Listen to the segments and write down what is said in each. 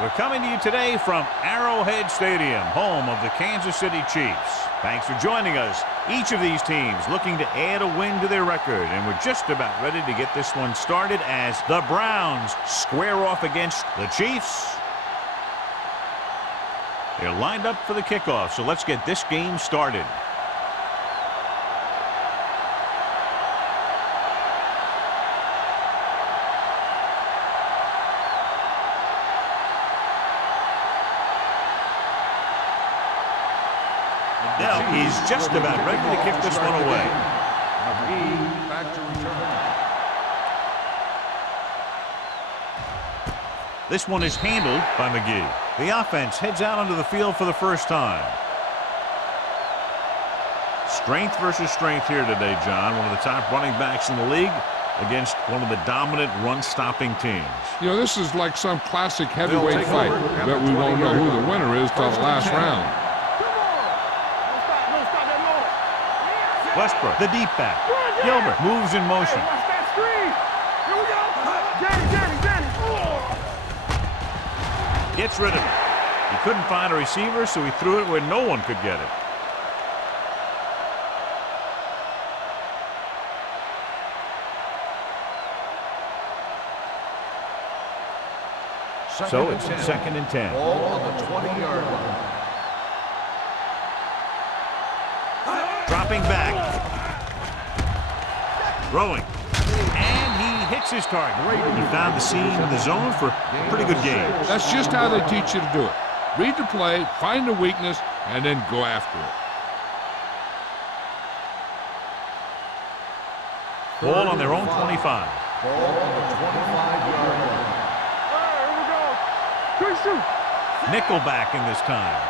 We're coming to you today from Arrowhead Stadium, home of the Kansas City Chiefs. Thanks for joining us. Each of these teams looking to add a win to their record, and we're just about ready to get this one started as the Browns square off against the Chiefs. They're lined up for the kickoff, so let's get this game started. Is just about ready to kick this one away. Back to return. This one is handled by McGee. The offense heads out onto the field for the first time. Strength versus strength here today, John. One of the top running backs in the league against one of the dominant run-stopping teams. You know, this is like some classic heavyweight fight. I bet we won't know who the winner is till the last round. Westbrook, the deep back. Gilbert moves in motion. Watch that screen. Here we go. Danny. Gets rid of it. He couldn't find a receiver, so he threw it where no one could get it. So it's 2nd and 10. Ball on the 20-yard line. Dropping back. Throwing. And he hits his target. He found the seam in the zone for a pretty good game. That's just how they teach you to do it. Read the play, find the weakness, and then go after it. Ball on their own 25. Ball on the 25-yard line. Here we go. Nickelback in this time.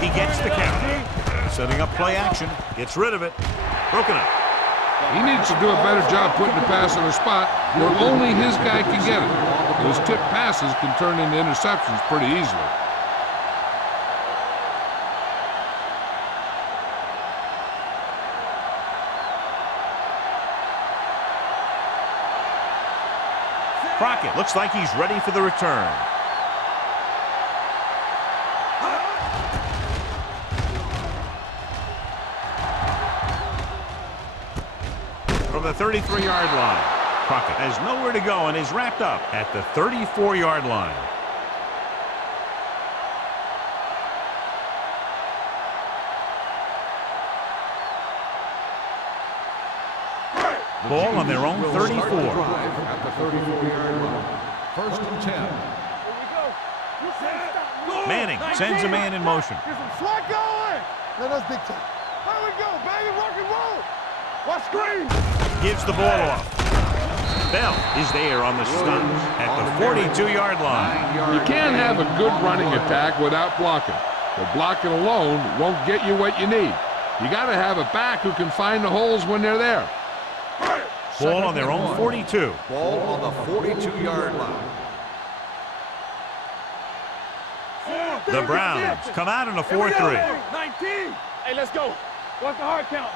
He gets the count. Setting up play action. Gets rid of it. Broken up. He needs to do a better job putting the pass in a spot where only his guy can get it. Those tip passes can turn into interceptions pretty easily. Crockett looks like he's ready for the return. From the 33-yard line. Crockett has nowhere to go and is wrapped up at the 34-yard line. Ball on their own 34. At the 34-yard line. 1st and 10. Here we go. You can't stop me. Manning sends a man in motion. Get some slack going. Let us dictate. Here we go, baby. Rock and roll. Watch screen. Gives the ball off. Bell is there on the stop at the 42-yard line. You can't have a good running attack without blocking. But blocking alone won't get you what you need. You got to have a back who can find the holes when they're there. Ball on their own 42. Ball on the 42-yard line. The Browns come out in a 4-3. 19. Hey, let's go. What's the hard count?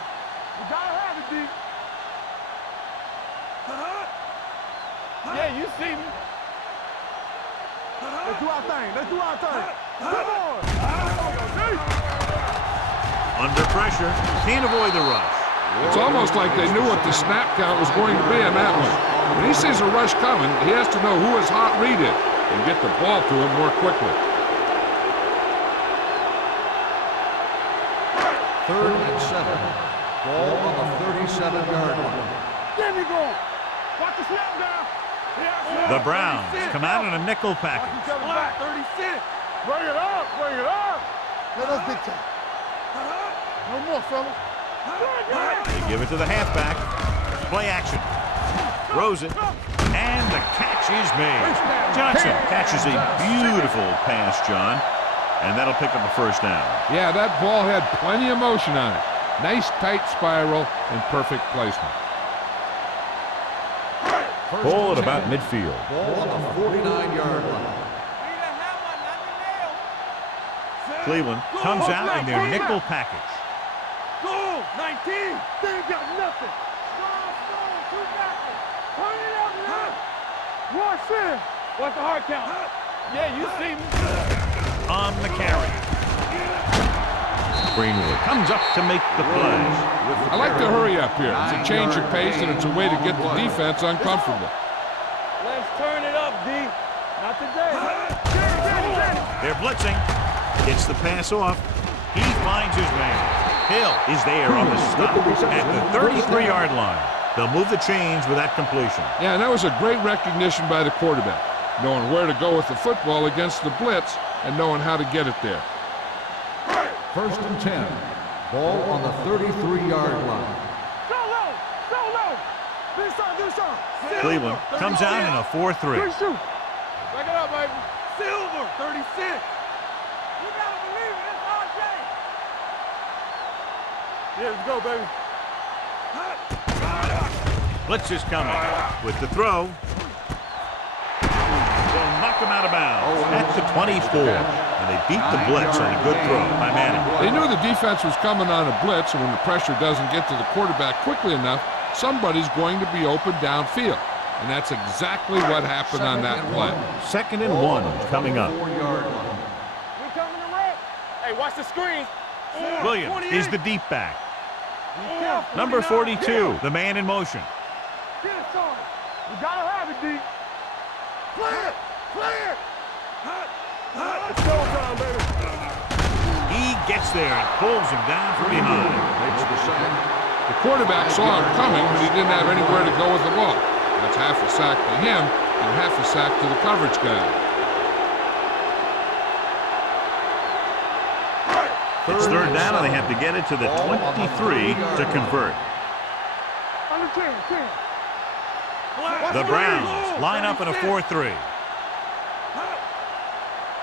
You gotta have it, D. Yeah, you see me. Let's do our thing. Come on. Under pressure. Can't avoid the rush. It's almost like they knew what the snap count was going to be on that one. When he sees a rush coming, he has to know who his hot read is and get the ball to him more quickly. 3rd and 7. Ball on the 37-yard line. There we go. Watch the snap down. The Browns come out in a nickel package. 36. Bring it up. Let us dictate. No more, fellas. They give it to the halfback. Play action. Throws it. And the catch is made. Johnson catches a beautiful pass, John. And that'll pick up a 1st down. Yeah, that ball had plenty of motion on it. Nice tight spiral and perfect placement. Ball at about midfield. Ball on the 49-yard line. Cleveland comes out in their nickel package. Go, 19. They ain't got nothing. Go, two backers. Turn it up now. Watch this. What's the hard count? Yeah, you see me. On the carry. Greenwood comes up to make the play. I like to hurry up here. It's a change of pace, and it's a way to get the defense uncomfortable. Let's turn it up, D. Not today. They're blitzing. Gets the pass off. He finds his man. Hill is there on the stop at the 33-yard line. They'll move the chains with that completion. Yeah, and that was a great recognition by the quarterback, knowing where to go with the football against the blitz and knowing how to get it there. 1st and 10. Ball on the 33-yard line. Go low. Go low. Do something. Cleveland comes out in a 4-3. Back it up, baby. Silver. 36. You gotta believe it. It's RJ. Yeah, let's go, baby. Blitz is coming with the throw. They'll knock him out of bounds at the 24. And they beat the blitz on a good throw by Manning. They knew the defense was coming on a blitz, and when the pressure doesn't get to the quarterback quickly enough, somebody's going to be open downfield. And that's exactly what happened on that play. 2nd and 1 coming up. We coming to wreck. Hey, watch the screen. Williams is the deep back. Number 42, the man in motion. You gotta have it, D. Clear! Clear! It's showtime, baby. He gets there and pulls him down from behind. Makes the sack. The quarterback saw him coming, but he didn't have anywhere to go with the ball. That's half a sack to him and half a sack to the coverage guy. It's 3rd down, and they have to get it to the 23 to convert. Under 10. The Browns line up in a 4-3.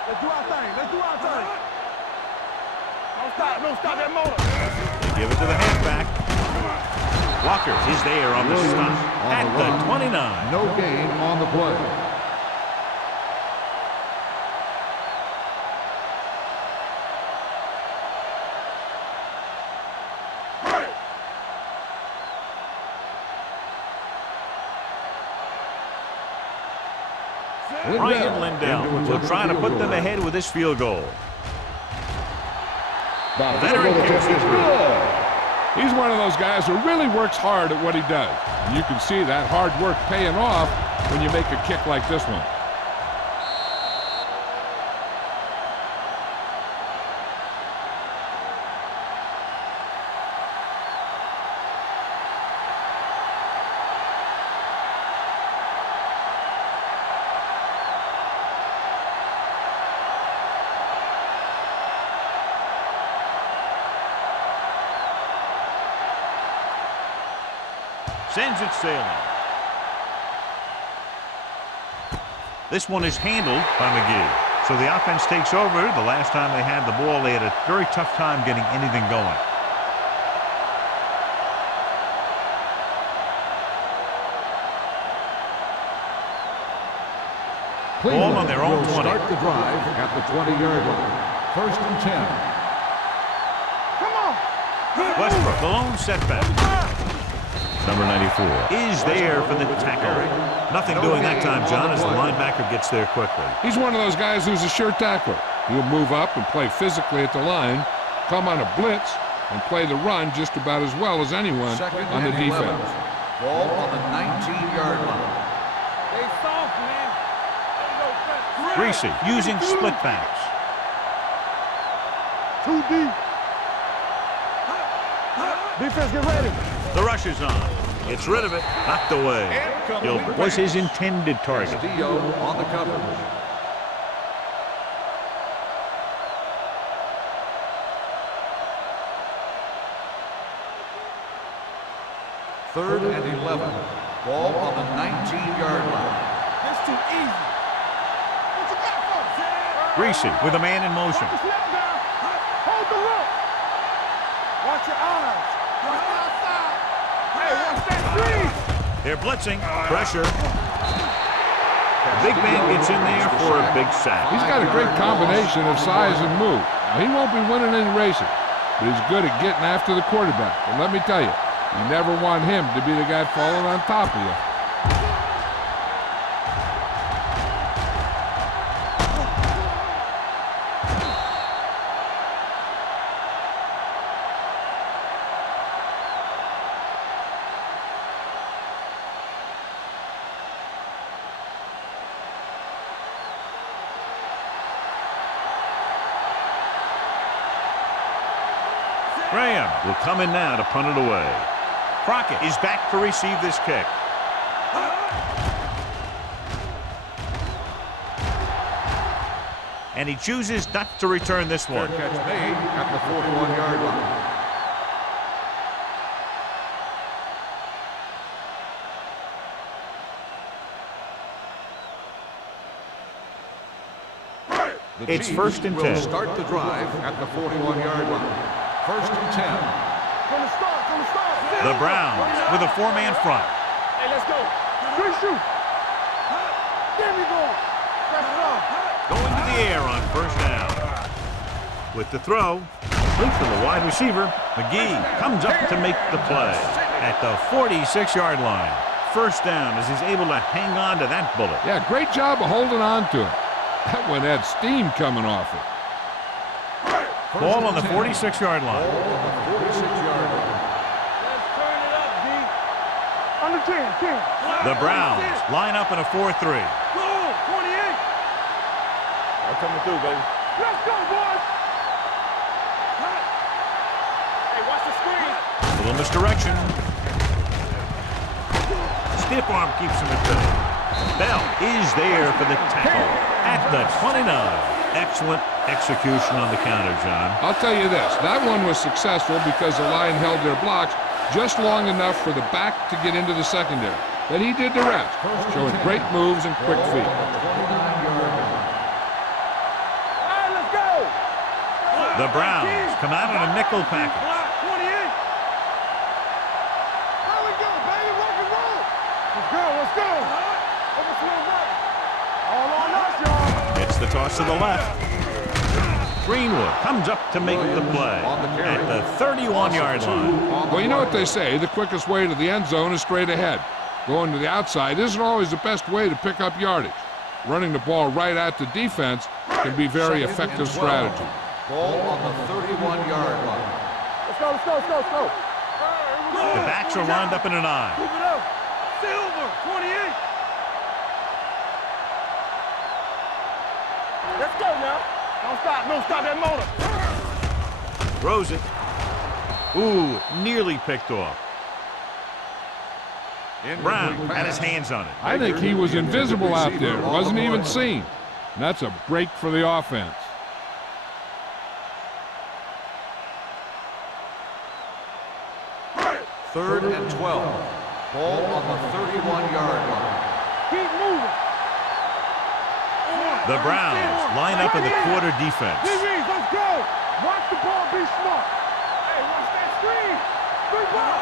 Let's do our thing. Don't stop that motor. They give it to the halfback. Walker is there on the stop at the 29. No gain on the play. Ryan Lindell will try to put them ahead with this field goal. Veteran kicks it through. He's one of those guys who really works hard at what he does. And you can see that hard work paying off when you make a kick like this one. Sends it sailing. This one is handled by McGee. So the offense takes over. The last time they had the ball, they had a very tough time getting anything going. Cleveland Ball on their own will 20. start the drive at the 20-yard line. 1st and 10. Come on. Westbrook, the lone setback. Number 94 is there for the tackle. Nothing doing that time, John, as the linebacker gets there quickly. He's one of those guys who's a sure tackler. He'll move up and play physically at the line, come on a blitz, and play the run just about as well as anyone on the defense. Ball on the 19-yard line. They soft, man. Greasy using split backs. Too deep. Defense, get ready. The rush is on. Gets rid of it. Knocked away. Hill was his intended target. Castillo on the coverage. Third and 11. Ball on the 19-yard line. That's too easy. What you got for us? Greasy with a man in motion. Watch the snap down. Hold the look. Watch your eyes. Watch the outside. Hey, watch that screen. They're blitzing. Pressure. The big man gets in there for a big sack. He's got a great combination of size and move. Now, he won't be winning any races, but he's good at getting after the quarterback. And let me tell you, you never want him to be the guy falling on top of you. Graham will come in now to punt it away. Crockett is back to receive this kick. And he chooses not to return this one. Fair catch made at the 41-yard line. The It's Chiefs first and will 10. Start the drive at the 41-yard line. First and 10. From the start. The Browns with a four-man front. Hey, let's go. Good shoot. There we go. Press it off. Going to the air on first down. With the throw, complete to the wide receiver. McGee comes up to make the play at the 46-yard line. First down as he's able to hang on to that bullet. Yeah, great job of holding on to him. That one had steam coming off it. Ball on the 46-yard line. Ball on the 46-yard line. Let's turn it up, D. Under 10. The Browns line up in a 4-3. Go, 28. I'm coming through, baby. Let's go, boys. Hey, watch the screen. A little misdirection. Stiff arm keeps him at bay. Bell is there for the tackle at the 29. Excellent execution on the counter, John. I'll tell you this, that one was successful because the line held their blocks just long enough for the back to get into the secondary. Then he did the rest, showing great moves and quick feet. The Browns come out in a nickel package. 28. How we go, baby? Rock and roll. Let's go. Overflow right. All on us, y'all. Gets the toss to the left. Greenwood comes up to make the play at the 31-yard line. Well, you know what they say, the quickest way to the end zone is straight ahead. Going to the outside isn't always the best way to pick up yardage. Running the ball right at the defense can be very effective strategy. Ball on the 31-yard line. Let's go. The backs are lined up in an eye. Move it up. Silver, 28. Let's go now. Don't stop that motor. Throws it. Ooh, nearly picked off. Brown had his hands on it. I think he was invisible out there, wasn't even seen. And that's a break for the offense. Third and 12. Ball on the 31-yard line. Keep moving. The Browns line up in the quarter defense. DBs, let's go. Watch the ball, be smart. Hey, watch that screen. Good ball.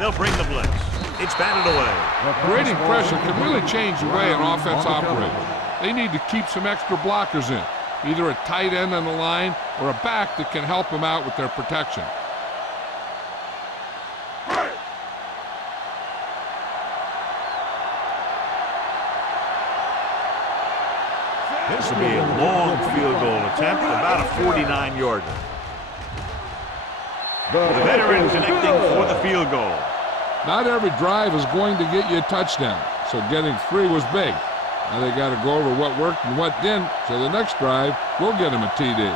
They'll bring the blitz. It's batted away. Creating pressure can really change the way an offense operates. They need to keep some extra blockers in, either a tight end on the line or a back that can help them out with their protection. This will be a long field goal attempt, about a 49-yarder. The veteran connecting for the field goal. Not every drive is going to get you a touchdown, so getting 3 was big. Now they got to go over what worked and what didn't, so the next drive will get them a TD.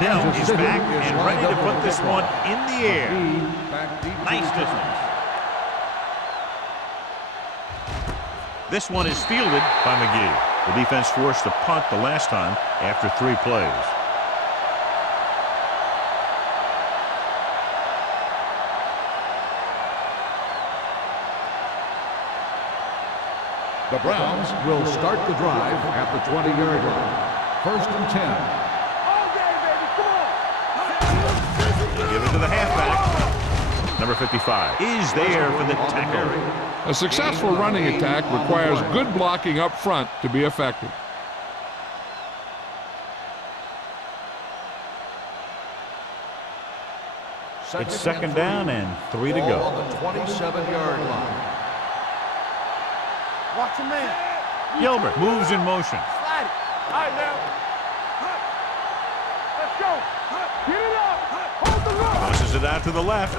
Bell is back and ready to put this one in the air. Nice distance. This one is fielded by McGee. The defense forced to punt the last time after 3 plays. The Browns will start the drive at the 20-yard line. First and 10. Give it to the halfback. Number 55 is there for the tackle. A successful running attack requires good blocking up front to be effective. It's second down and 3 to Ball go. on the 27-yard line. Watch your man. Gilbert moves in motion. Slide it. All right, now. Let's go. Get it up. Hold the rock. Tosses Throws it out to the left.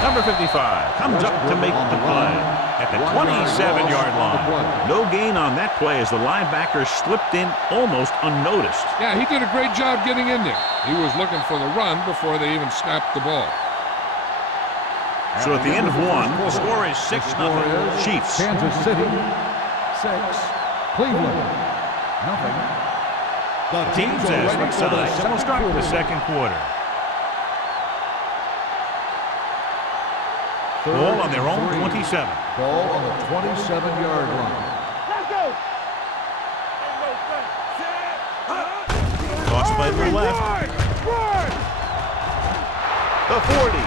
Number 55 comes up to make the play at the 27-yard line. No gain on that play as the linebacker slipped in almost unnoticed. Yeah, he did a great job getting in there. He was looking for the run before they even snapped the ball. So at the end of one, the score is 6-0 Chiefs. Kansas City 6, Cleveland nothing. The Teams as switch sides, and we'll start the second quarter. Ball on their own 27. Ball on the 27-yard line. Let's go. Toss play to the left. The 40.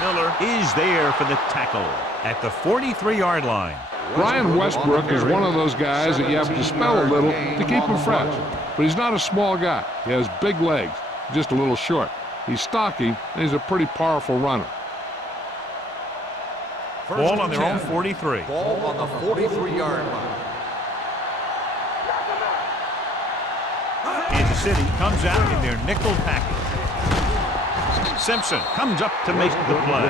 Miller is there for the tackle at the 43-yard line. Brian Westbrook is one of those guys that you have to spell a little to keep him fresh. But he's not a small guy. He has big legs, just a little short. He's stocky, and he's a pretty powerful runner. Ball on their own 43. Ball on the 43-yard line. Kansas City comes out in their nickel package. Simpson comes up to make the play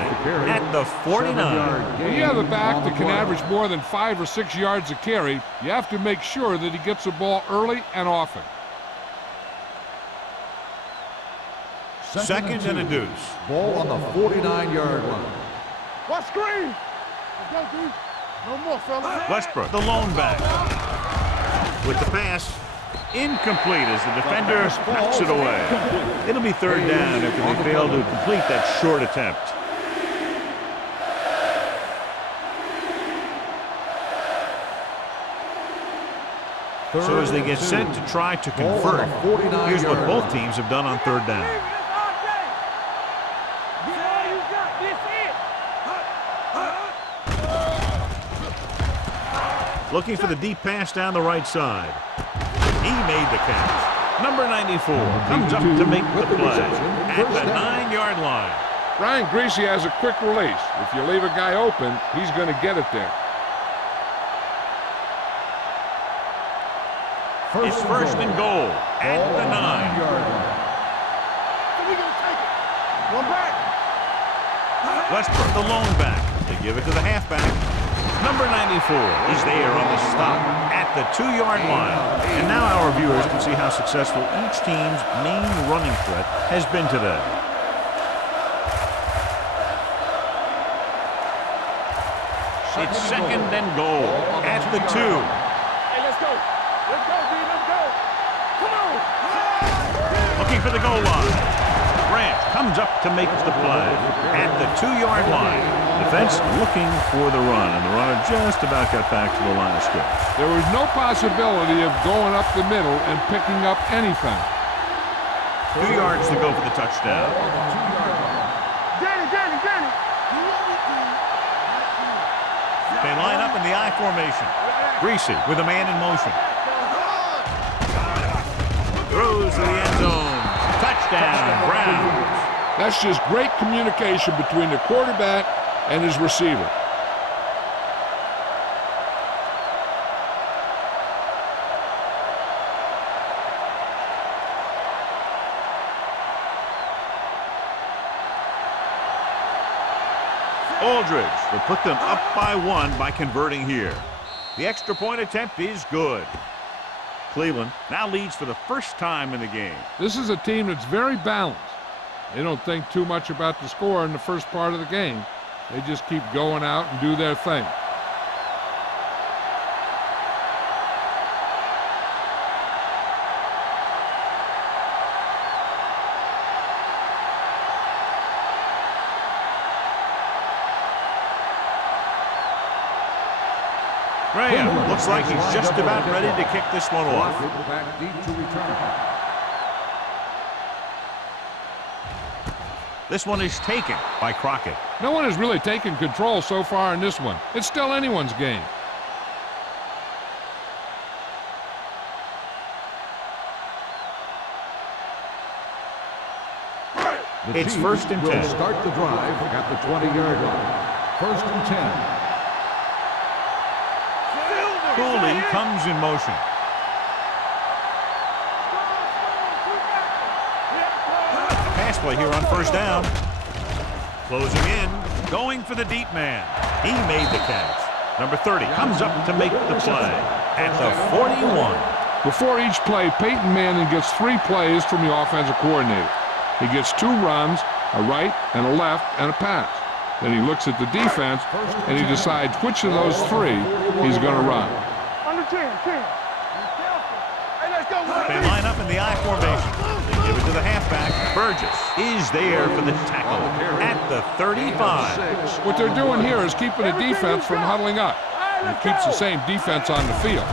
at the 49. When you have a back that can average more than 5 or 6 yards a carry, you have to make sure that he gets the ball early and often. Second and a deuce. Ball on the 49-yard line. What screen? Let's go, dude. No more, fellas. Westbrook, the lone back. With the pass, incomplete as the defender knocks it away. It'll be third down after they fail to complete that short attempt. So as they get set to try to convert, here's what both teams have done on third down. Looking for the deep pass down the right side. He made the catch. Number 94 comes up to make the play at the 9-yard line. Ryan Greasy has a quick release. If you leave a guy open, he's going to get it there. It's first and goal at the 9. We gonna take it. One back. Westbrook, the lone back. They give it to the halfback. Number 94 is there on the stop at the 2-yard line. And now our viewers can see how successful each team's main running threat has been today. It's second and goal at the 2. Hey, let's go. Let's go, dude. Let's go. Come on. Looking for the goal line. Grant comes up to make the play at the 2-yard line. Defense looking for the run, and the runner just about got back to the line of scrimmage. There was no possibility of going up the middle and picking up anything. 2 yards to go for the touchdown. Danny. They line up in the I formation. Greasy with a man in motion. Throws to the end zone. Touchdown, Browns. That's just great communication between the quarterback and his receiver. Aldridge will put them up by 1 by converting here. The extra point attempt is good. Cleveland now leads for the first time in the game. This is a team that's very balanced. They don't think too much about the score in the first part of the game. They just keep going out and do their thing. Graham looks like he's just about ready to kick this one off. Back deep to return. This one is taken by Crockett. No one has really taken control so far in this one. It's still anyone's game. It's first and 10. Start the drive at the 20-yard line. First and 10. Cooley comes in motion. Pass play here on first down. Closing in, going for the deep man. He made the catch. Number 30 comes up to make the play at the 41. Before each play, Peyton Manning gets 3 plays from the offensive coordinator. He gets 2 runs, a right and a left, and a pass. Then he looks at the defense, and he decides which of those 3 he's going to run. Under 10. Hey, let's go. They line up in the I formation. They give it to the halfback. Burgess is there for the tackle at the 35. What they're doing here is keeping the defense from huddling up. And it keeps the same defense on the field.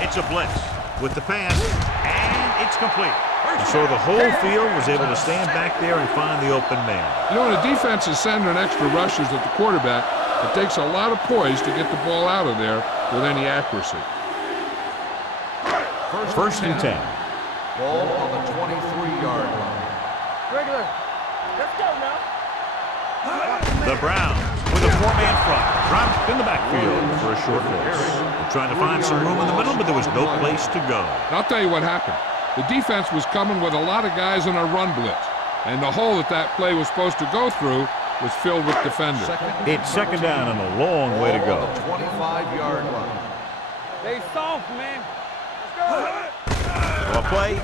It's a blitz with the pass, and it's complete. And so the whole field was able to stand back there and find the open man. You know, when a defense is sending extra rushers at the quarterback, it takes a lot of poise to get the ball out of there with any accuracy. First and 10. Ball on the 23-yard line. Regular. Let's go now. The Browns with a 4-man front, dropped in the backfield for a short loss. They're trying to find some room in the middle, but there was no place to go. I'll tell you what happened. The defense was coming with a lot of guys in a run blitz, and the hole that play was supposed to go through was filled with defenders. It's second down and a long way to go. On the 25-yard line. They soft, man. Let's go. A play.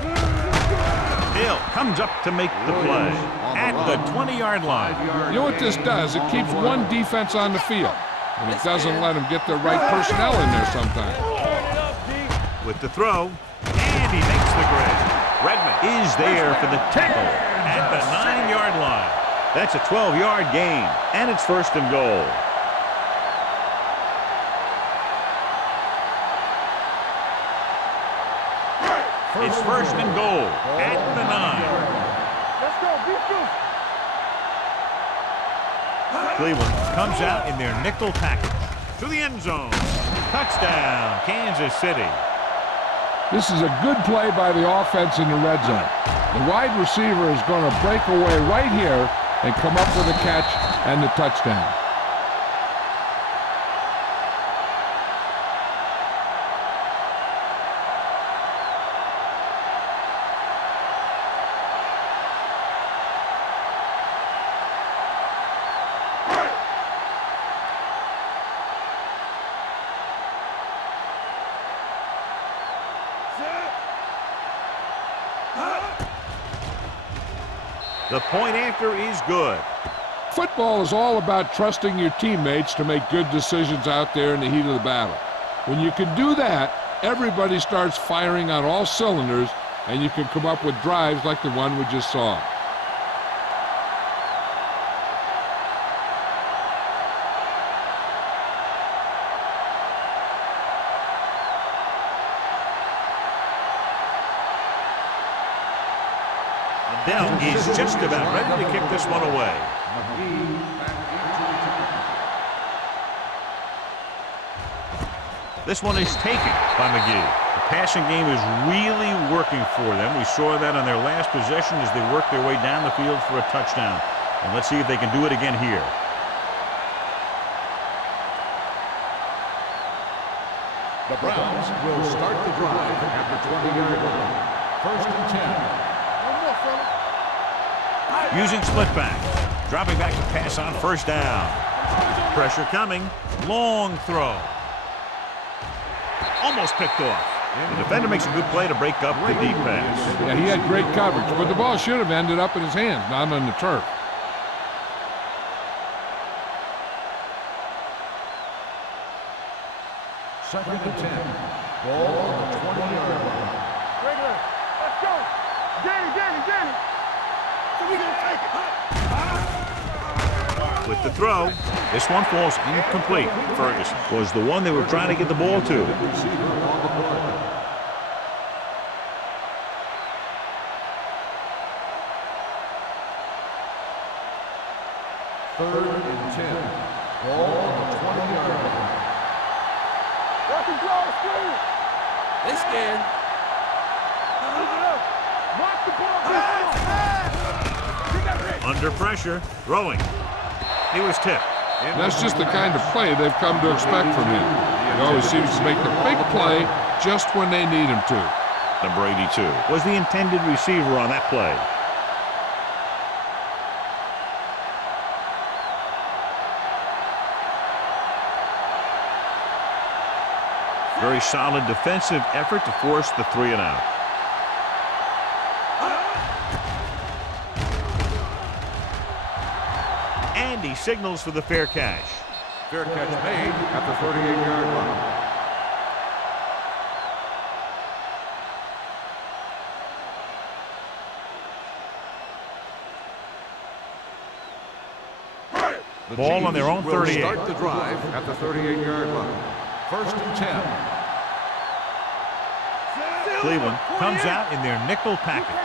Hill comes up to make the play at the 20-yard line. You know what this does? It keeps one defense on the field, and it doesn't let them get the right personnel in there sometimes. With the throw, and he makes the grade. Redmond is there for the tackle at the 9-yard line. That's a 12-yard gain, and it's first and goal. It's first and goal at the 9. Let's go. Beat you. Cleveland comes out in their nickel package to the end zone. Touchdown, Kansas City. This is a good play by the offense in the red zone. The wide receiver is going to break away right here and come up with a catch and the touchdown. The point after is good. Football is all about trusting your teammates to make good decisions out there in the heat of the battle. When you can do that, everybody starts firing on all cylinders, and you can come up with drives like the one we just saw. Dell is just about ready to kick this one away. This one is taken by McGee. The passing game is really working for them. We saw that on their last possession as they worked their way down the field for a touchdown. And let's see if they can do it again here. The Browns will start the drive at the 20-yard line. First and 10. Using split back. Dropping back to pass on first down. Pressure coming. Long throw. Almost picked off. The defender makes a good play to break up the deep pass. Yeah, he had great coverage, but the ball should have ended up in his hands, not on the turf. Second and 10. Ball on the 20-yard line. Regular. Let's go. Danny. So we gonna take it. With the throw, this one falls incomplete. Ferguson was the one they were trying to get the ball to. Receiver on the play. Third and 10. Ball on the 20-yard line. Watch him draw a screen. They scared. Watch the ball. Under pressure, throwing. He was tipped. That's just the kind of play they've come to expect from him. He always seems to make the big play just when they need him to. And Brady, too, was the intended receiver on that play. Very solid defensive effort to force the 3 and out. And he signals for the fair catch. Fair catch made at the 38-yard line. The Ball on their own Chiefs will 38. start the drive at the 38-yard line. 1st and 10. Cleveland comes out in their nickel package.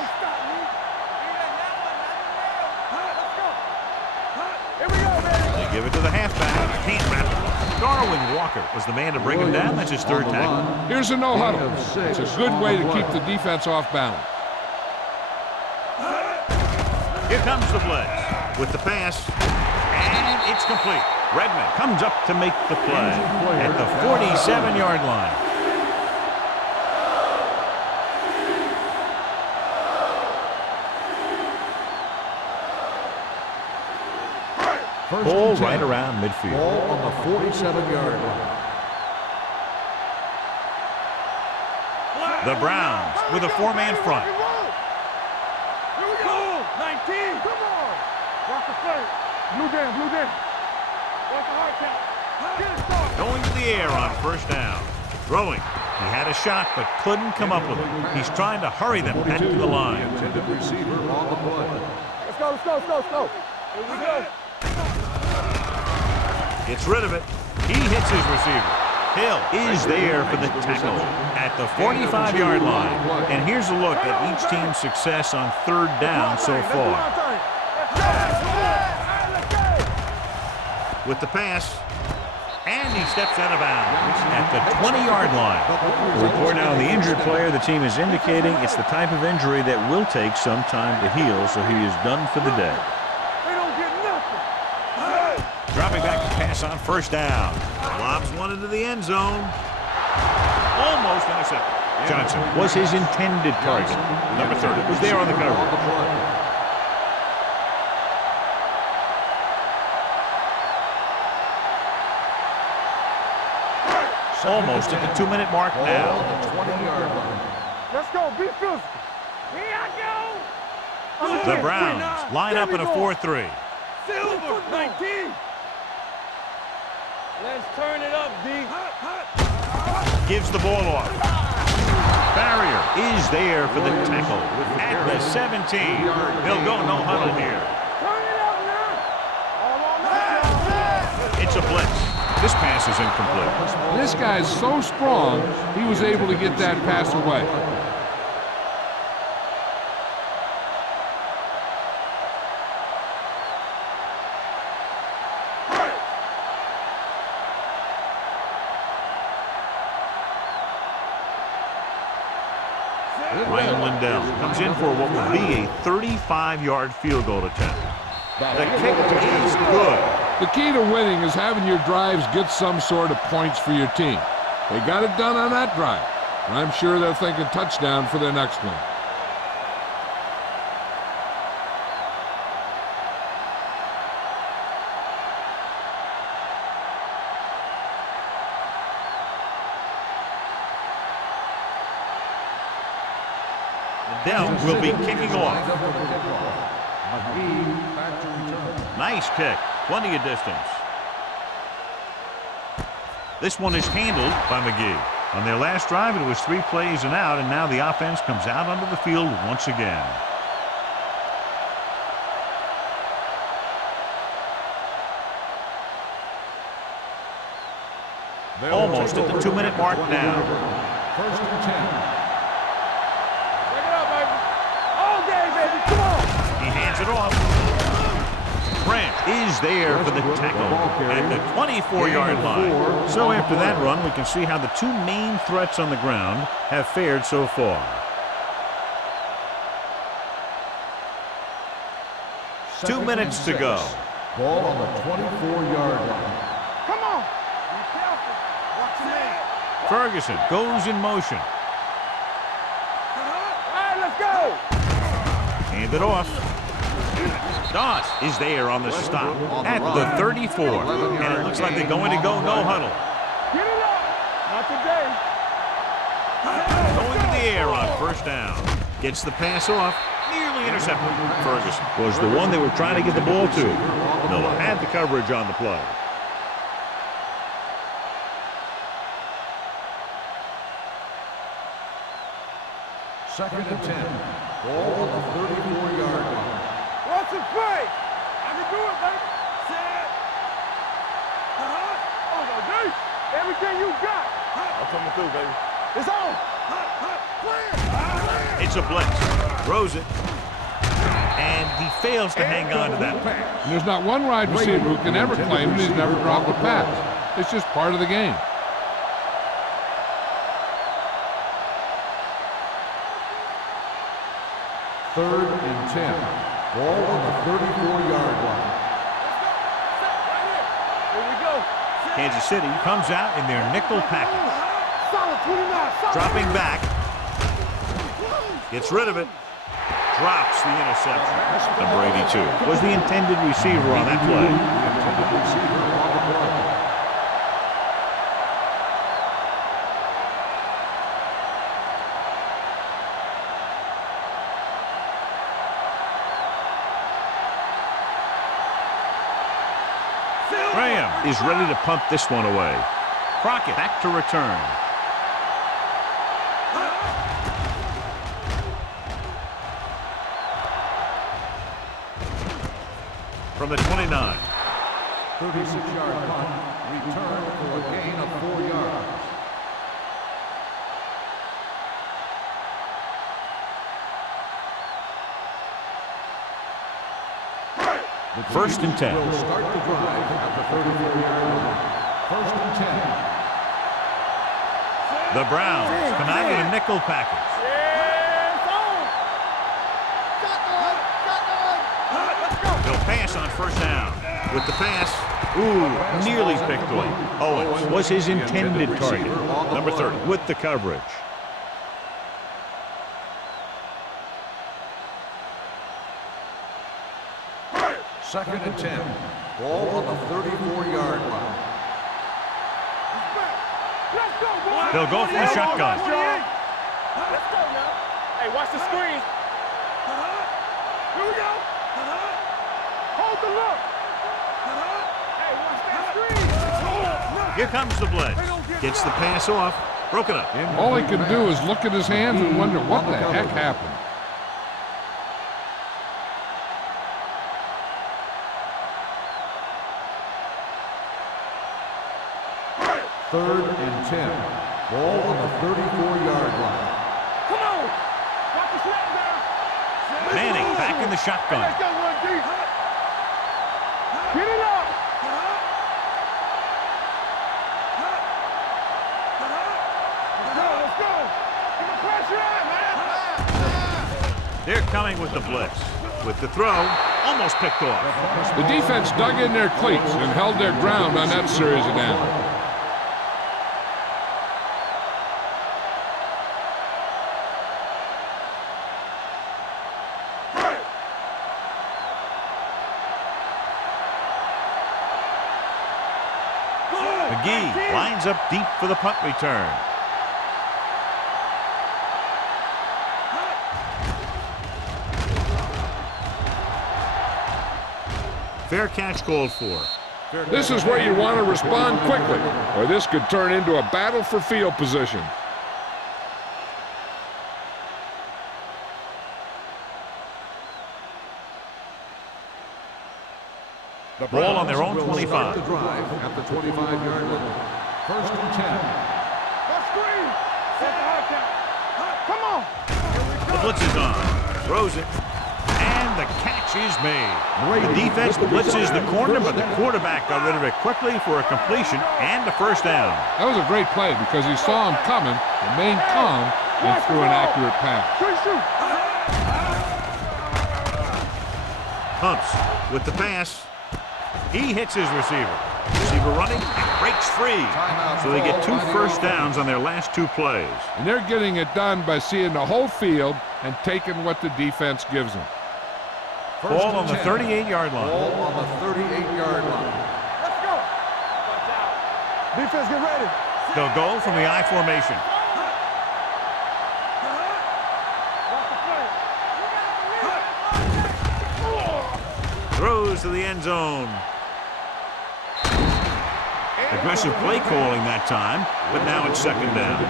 They give it to the halfback. Can't wrap it. Darwin Walker was the man to bring him down. That's his 3rd tackle. Here's a no huddle. It's a good way to keep the defense off balance. Here comes the blitz with the pass, and it's complete. Redmond comes up to make the play at the 47-yard line. Ball right around midfield. Ball on the 47-yard line. The Browns with a 4-man front. Here we go. 19. Come on. Watch the play. Blue down. Watch the hard count. Get it started. Going to the air on 1st down. Throwing. He had a shot but couldn't come up with it. He's trying to hurry them back to the line. Intended receiver on the play. Let's go. Here we go. Gets rid of it. He hits his receiver. Hill is there for the tackle at the 45-yard line. And here's a look at each team's success on 3rd down so far. With the pass, and he steps out of bounds at the 20-yard line. The report now on the injured player. The team is indicating it's the type of injury that will take some time to heal, so he is done for the day. They don't get nothing. Dropping back to pass on 1st down. Lobs one into the end zone. Almost intercepted. Johnson was his intended target. Number 30 was there on the cover. Almost at the 2-minute mark now. Let's go. Be physical. Here I go. The Browns line up in a 4-3. Silver. 19. Let's turn it up, D. Gives the ball off. Barrier is there for the tackle at the 17. They'll go no huddle here. Turn it up now. It's a blitz. This pass is incomplete. This guy's so strong, he was able to get that pass away. Ryan Lindell comes in for what will be a 35-yard field goal attempt. The kick is good. The key to winning is having your drives get some sort of points for your team. They got it done on that drive. And I'm sure they're thinking touchdown for their next one. Lindell will be kicking off. Nice kick. Plenty of distance. This one is handled by McGee. On their last drive, it was 3 plays and out, and now the offense comes out onto the field once again. Almost at the 2-minute mark now. 1st and 10. Bring it up, baby. All day, baby. Come on. He hands it off. Branch is there for the tackle at the 24-yard line. So after that run, we can see how the 2 main threats on the ground have fared so far. Two minutes to go. Ball on the 24-yard line. Come on. Be careful. Watch your man. Ferguson goes in motion. All right, let's go. Hand it off. Doss is there on the stop at the 34. And it looks like they're going to go no huddle. Get it up. Now Not today. Going to the air on first down. Gets the pass off. Nearly intercepted. Ferguson was the one they were trying to get the ball to. Miller had the coverage on the play. Second and 10. Ball on the 34-yard line. Watch it play. I can do it, baby. Set. Oh, no, dude. Everything you got. I'm coming through, baby. It's on. It's a blitz. Throws it. And he fails to hang on to that one. And there's not one wide receiver who can ever claim that he's never dropped a pass. It's just part of the game. Third and 10. Ball on the 34-yard line. Here we go. Kansas City comes out in their nickel package. Solid 29. Solid. Dropping back. Gets rid of it. Drops the interception. Number 82 was the intended receiver on that play. Graham is ready to punt this one away. Crockett back to return. From the 29. 36-yard punt. Return for a gain of 4 yards. First and 10. Will start the drive at the 34-yard line. First and 10. The Browns come out in a nickel package. They'll pass on first down. With the pass, nearly picked off. Owens was his intended target. Number 30 with the coverage. Second and 10. Ball on the 34-yard line. They'll go for the shotgun. Let's go now. Hey, watch the screen. Here we go. Hold the look. Hey, watch that screen. Here comes the blitz. Gets the pass off. Broken up. All he can do is look at his hands and wonder what the heck happened. Third and 10. Ball on the 34-yard line. Come on. Watch the snap down. Manning back in the shotgun. Let's go, one deep. Get it up. Let's go. Get the pressure out, man. They're coming with the blitz. With the throw, almost picked off. The defense dug in their cleats and held their ground on that series of downs. McGee lines up deep for the punt return. Fair catch called for. This is where you want to respond quickly, or this could turn into a battle for field position. The Ball on their own will 25. start the drive at the 25-yard line. First and 10. Let's screen. Set the hard count. Come on. The blitz is on. Throws it. And the catch is made. The defense blitzes the corner, but the quarterback got rid of it quickly for a completion and a first down. That was a great play because he saw him coming, remained calm, and threw an accurate pass. Shoot. Pumps with the pass. He hits his receiver. Receiver running and breaks free. So they get 2 first downs on their last 2 plays. And they're getting it done by seeing the whole field and taking what the defense gives them. Ball on the 38-yard line. Ball on the 38-yard line. Let's go. Watch out. Defense, get ready. They'll go from the I formation. Throws to the end zone. Aggressive play calling that time, but now it's second down.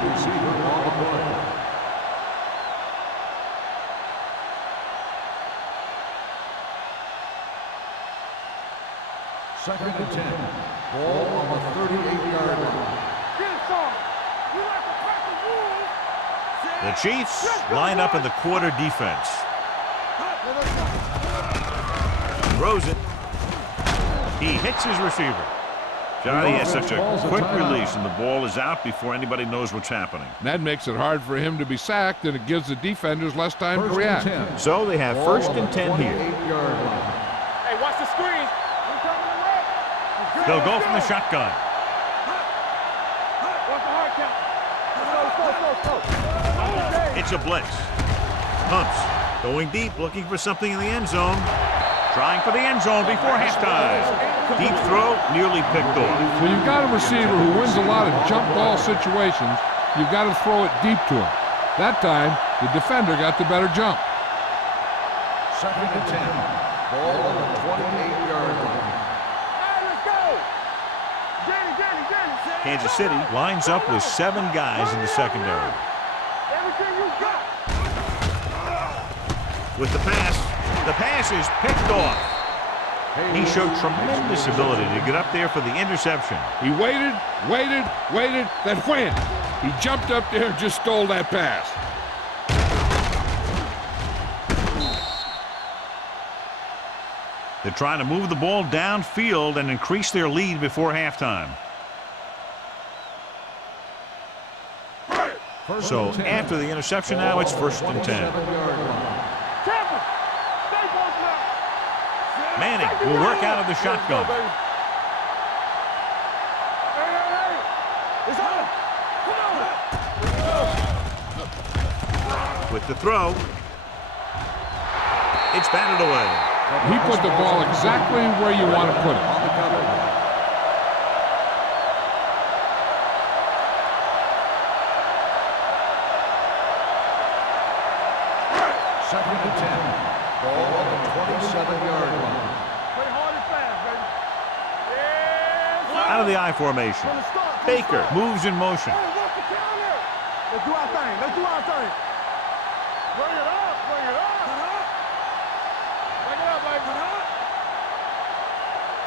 Second and 10. Ball on the 38-yard line. The Chiefs line up in the quarter defense. Throws it. He hits his receiver. Johnny has such a quick release, and the ball is out before anybody knows what's happening. That makes it hard for him to be sacked, and it gives the defenders less time to react. So they have first and 10 here. Hey, watch the screen. They'll go from the shotgun. Watch the hard count. It's a blitz. Pumps. Going deep, looking for something in the end zone. Trying for the end zone before halftime. Deep throw, nearly picked off. When you've got a receiver who wins a lot of jump ball situations, you've got to throw it deep to him. That time, the defender got the better jump. Second and 10. Ball on the 28-yard line. Hey, let's go. Jenny. Kansas City lines up with 7 guys in the secondary. Everything you got. With the pass is picked off. He showed tremendous ability to get up there for the interception. He waited, then wham! He jumped up there and just stole that pass. They're trying to move the ball downfield and increase their lead before halftime. So after the interception now, it's first and 10. Manning will work out of the shotgun. With the throw, it's batted away. He put the ball exactly where you want to put it. Second and 10. Ball on the 27-yard line. Play hard and fast, baby. Out of the I formation. Baker moves in motion. Hey, what's the counter? Let's do our thing. Bring it up. Bring it up, baby.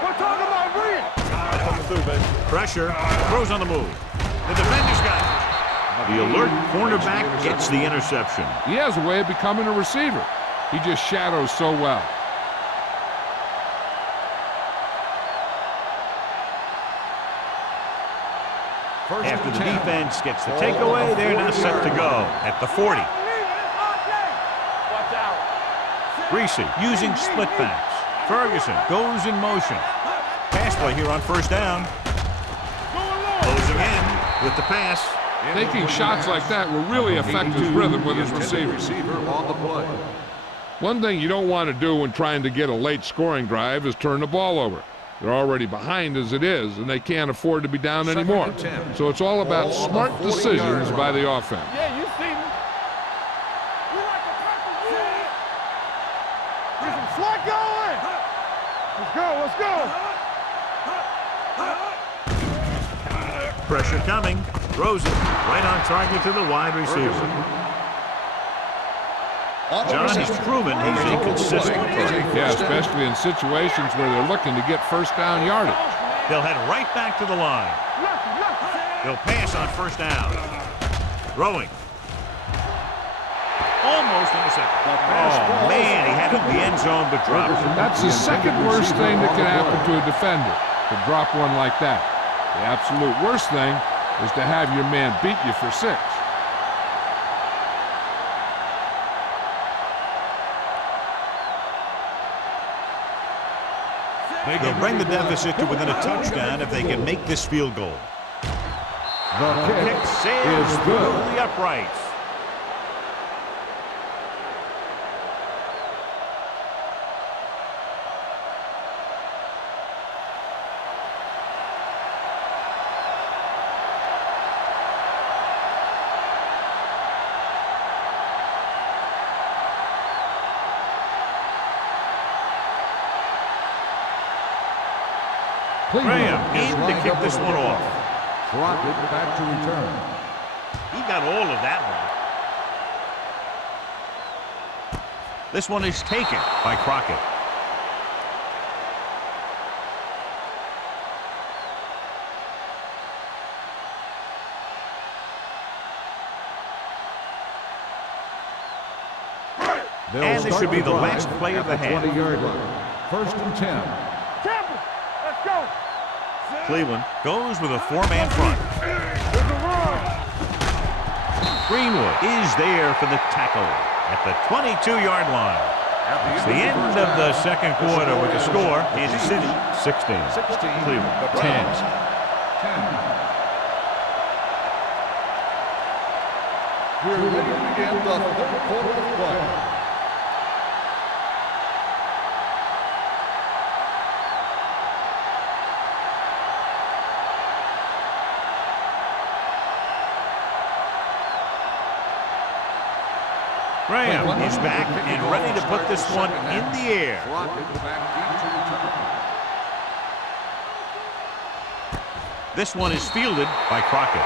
We're talking about bring it. Pressure, throws on the move. The defender's got it. The alert cornerback gets the interception. He has a way of becoming a receiver. He just shadows so well. After the defense gets the takeaway, they're now set to go at the 40. Greasy using split backs. Ferguson goes in motion. Pass play here on first down. Closing in with the pass. Taking shots like that will really affect his rhythm with his receivers. On the play. One thing you don't want to do when trying to get a late scoring drive is turn the ball over. They're already behind as it is, and they can't afford to be down anymore. So it's all about smart decisions by the offense. Yeah, you see me. We like the purple rule. Get some slack going. Let's go. Pressure coming. Throws it right on target to the wide receiver. John, he's proven he's a consistent player. Yeah, especially in situations where they're looking to get first down yardage. They'll head right back to the line. They'll pass on first down. Throwing. Almost intercepted. Oh, man, he had it in the end zone but dropped it. That's the second worst thing that can happen to a defender, to drop one like that. The absolute worst thing is to have your man beat you for 6. They'll bring the deficit to within a touchdown if they can make this field goal. The Kick sails through the uprights. Graham is in to lined kick up this with one the off. Crockett back to return. He got all of that one. This one is taken by Crockett. And this should be the last play of the half. 20-yard line. First and 10. Temple, let's go. Cleveland goes with a four-man front. There's a run. Greenwood is there for the tackle at the 22-yard line. It's the end of the second quarter with the score. Kansas City 16. Cleveland 10. 10. We're ready to begin the third quarter of play. Graham is back and ready to put this one in the air. This one is fielded by Crockett.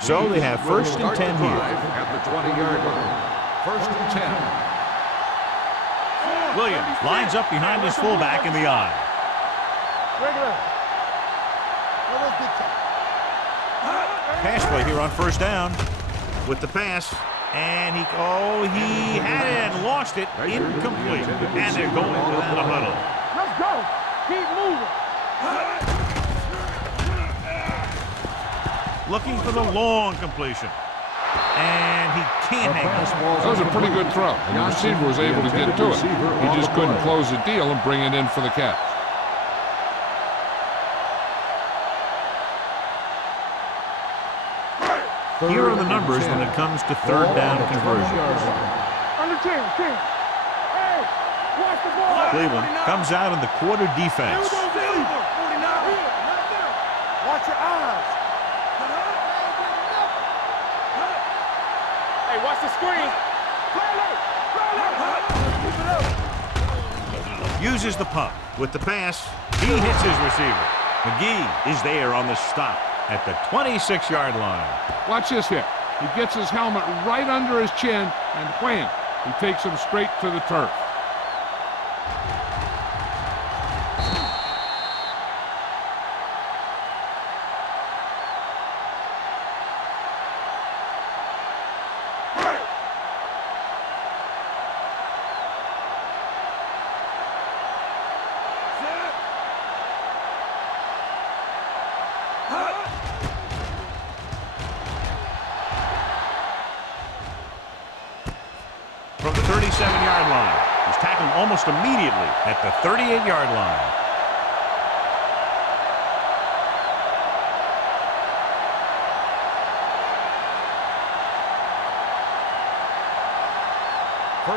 So they have first and 10 here. At the 20-yard line. First and 10. Williams lines up behind his fullback in the eye. Regular. Pass play here on first down with the pass. And he had it and lost it. Incomplete. And they're going without a huddle. Let's go. Keep moving. Looking for the long completion. And he can't hang on. That was a pretty good throw, and the receiver was able to get to it. He just couldn't close the deal and bring it in for the catch. Here are the numbers when it comes to third down conversions. Under 10. Hey, watch the ball. Cleveland comes out in the quarter defense. Watch your eyes. Hey, watch the screen. Uses the pump. With the pass, he hits his receiver. McGee is there on the stop at the 26-yard line. Watch this hit. He gets his helmet right under his chin, and wham, he takes him straight to the turf. From the 37-yard line. He's tackled almost immediately at the 38-yard line.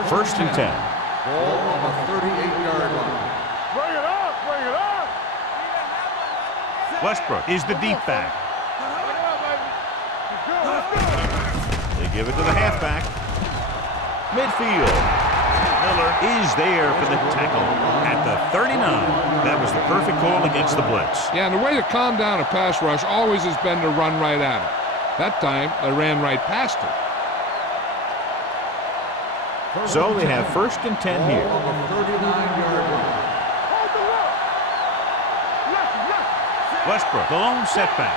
First and 10. Ball on the 38-yard line. Bring it up. Westbrook is the deep back. They give it to the halfback. Midfield. Miller is there for the tackle at the 39. That was the perfect call against the blitz. Yeah, and the way to calm down a pass rush always has been to run right at it. That time, they ran right past it. So they have first and 10 here. Ball on the 39-yard line. Hold the left. Westbrook, the lone setback.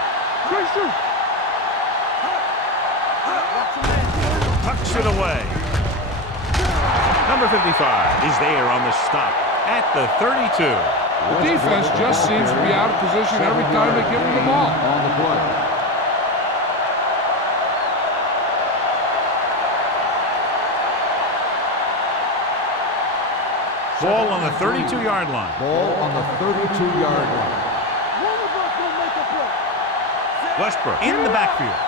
Tucks it away. Number 55 is there on the stop at the 32. The defense just seems to be out of position every time they give him the ball. On the play. Ball on the 32-yard line. Ball on the 32-yard line. Westbrook in the backfield.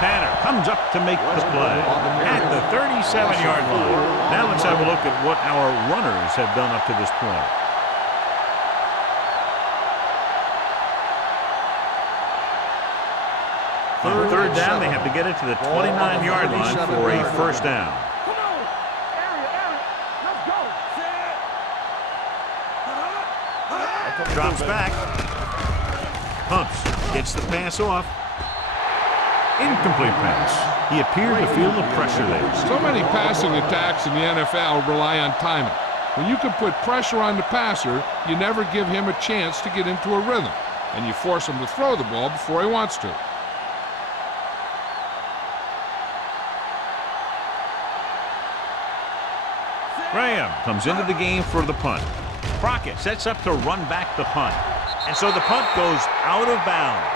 Banner comes up to make the play at the 37-yard line. Now let's have a look at what our runners have done up to this point. On third down, they have to get it to the 29-yard line for a first down. Come on. Area. Let's go. Drops back. Pumps. Gets the pass off. Incomplete pass. He appeared to feel the pressure there. So many passing attacks in the NFL rely on timing. When you can put pressure on the passer, you never give him a chance to get into a rhythm, and you force him to throw the ball before he wants to. Graham comes into the game for the punt. Crockett sets up to run back the punt. And so the punt goes out of bounds.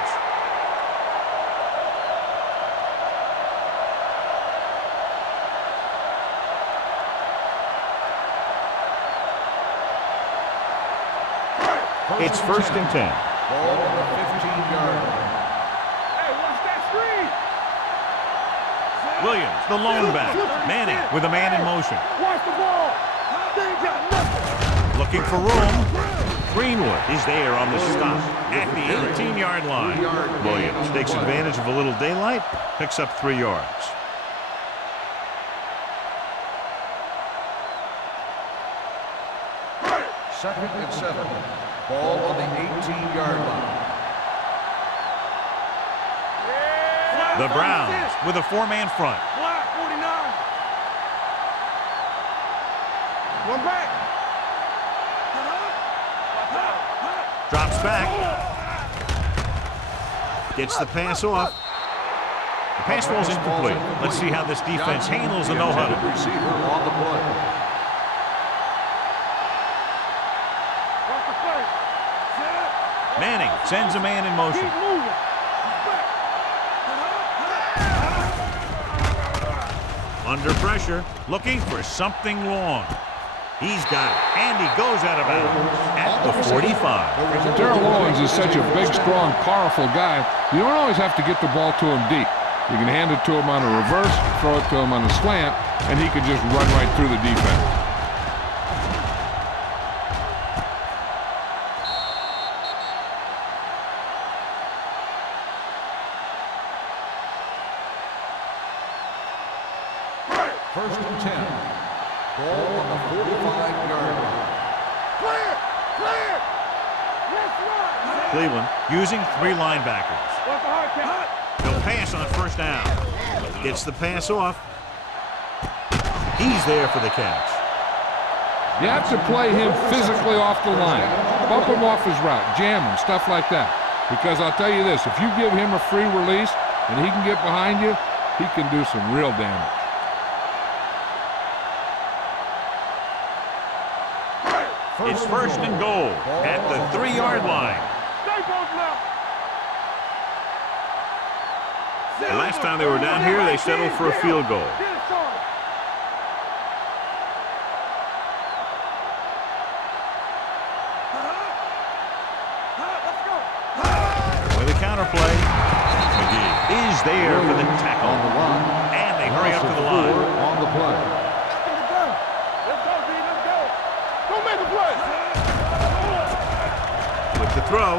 It's first and 10. Ball on the 15-yard line. Hey, watch that screen. Williams, the lone back. Manning with a man in motion. Watch the ball. They ain't got nothing. Looking for room. Greenwood is there on the stop at the 18-yard line. Williams takes advantage of a little daylight, picks up 3 yards. Second and 7. Ball on the 18-yard line. The Browns with a 4-man front. Block 49. One back. Drops back. Gets the pass off. The pass falls incomplete. Let's see how this defense handles the no-huddle. Receiver on the play. Manning sends a man in motion. Keep moving. Under pressure, looking for something long. He's got it, and he goes out of bounds at the 45. Darrell Owens is such a big, strong, powerful guy. You don't always have to get the ball to him deep. You can hand it to him on a reverse, throw it to him on a slant, and he can just run right through the defense. First and 10. Ball on the 45-yard line. Clear. Let's run. Cleveland using 3 linebackers. What's the hard count? They'll pass on first down. Gets the pass off. He's there for the catch. You have to play him physically off the line. Bump him off his route, jam him, stuff like that. Because I'll tell you this, if you give him a free release and he can get behind you, he can do some real damage. It's first and goal at the 3-yard line. Stay both now. The last time they were down here, they settled for a field goal. Get it started. Let's go. With a counterplay, McGee is there for the tackle. On the line. And they hurry up to the line. On the play. Let's go, D. Let's go. Don't make a play. With the throw,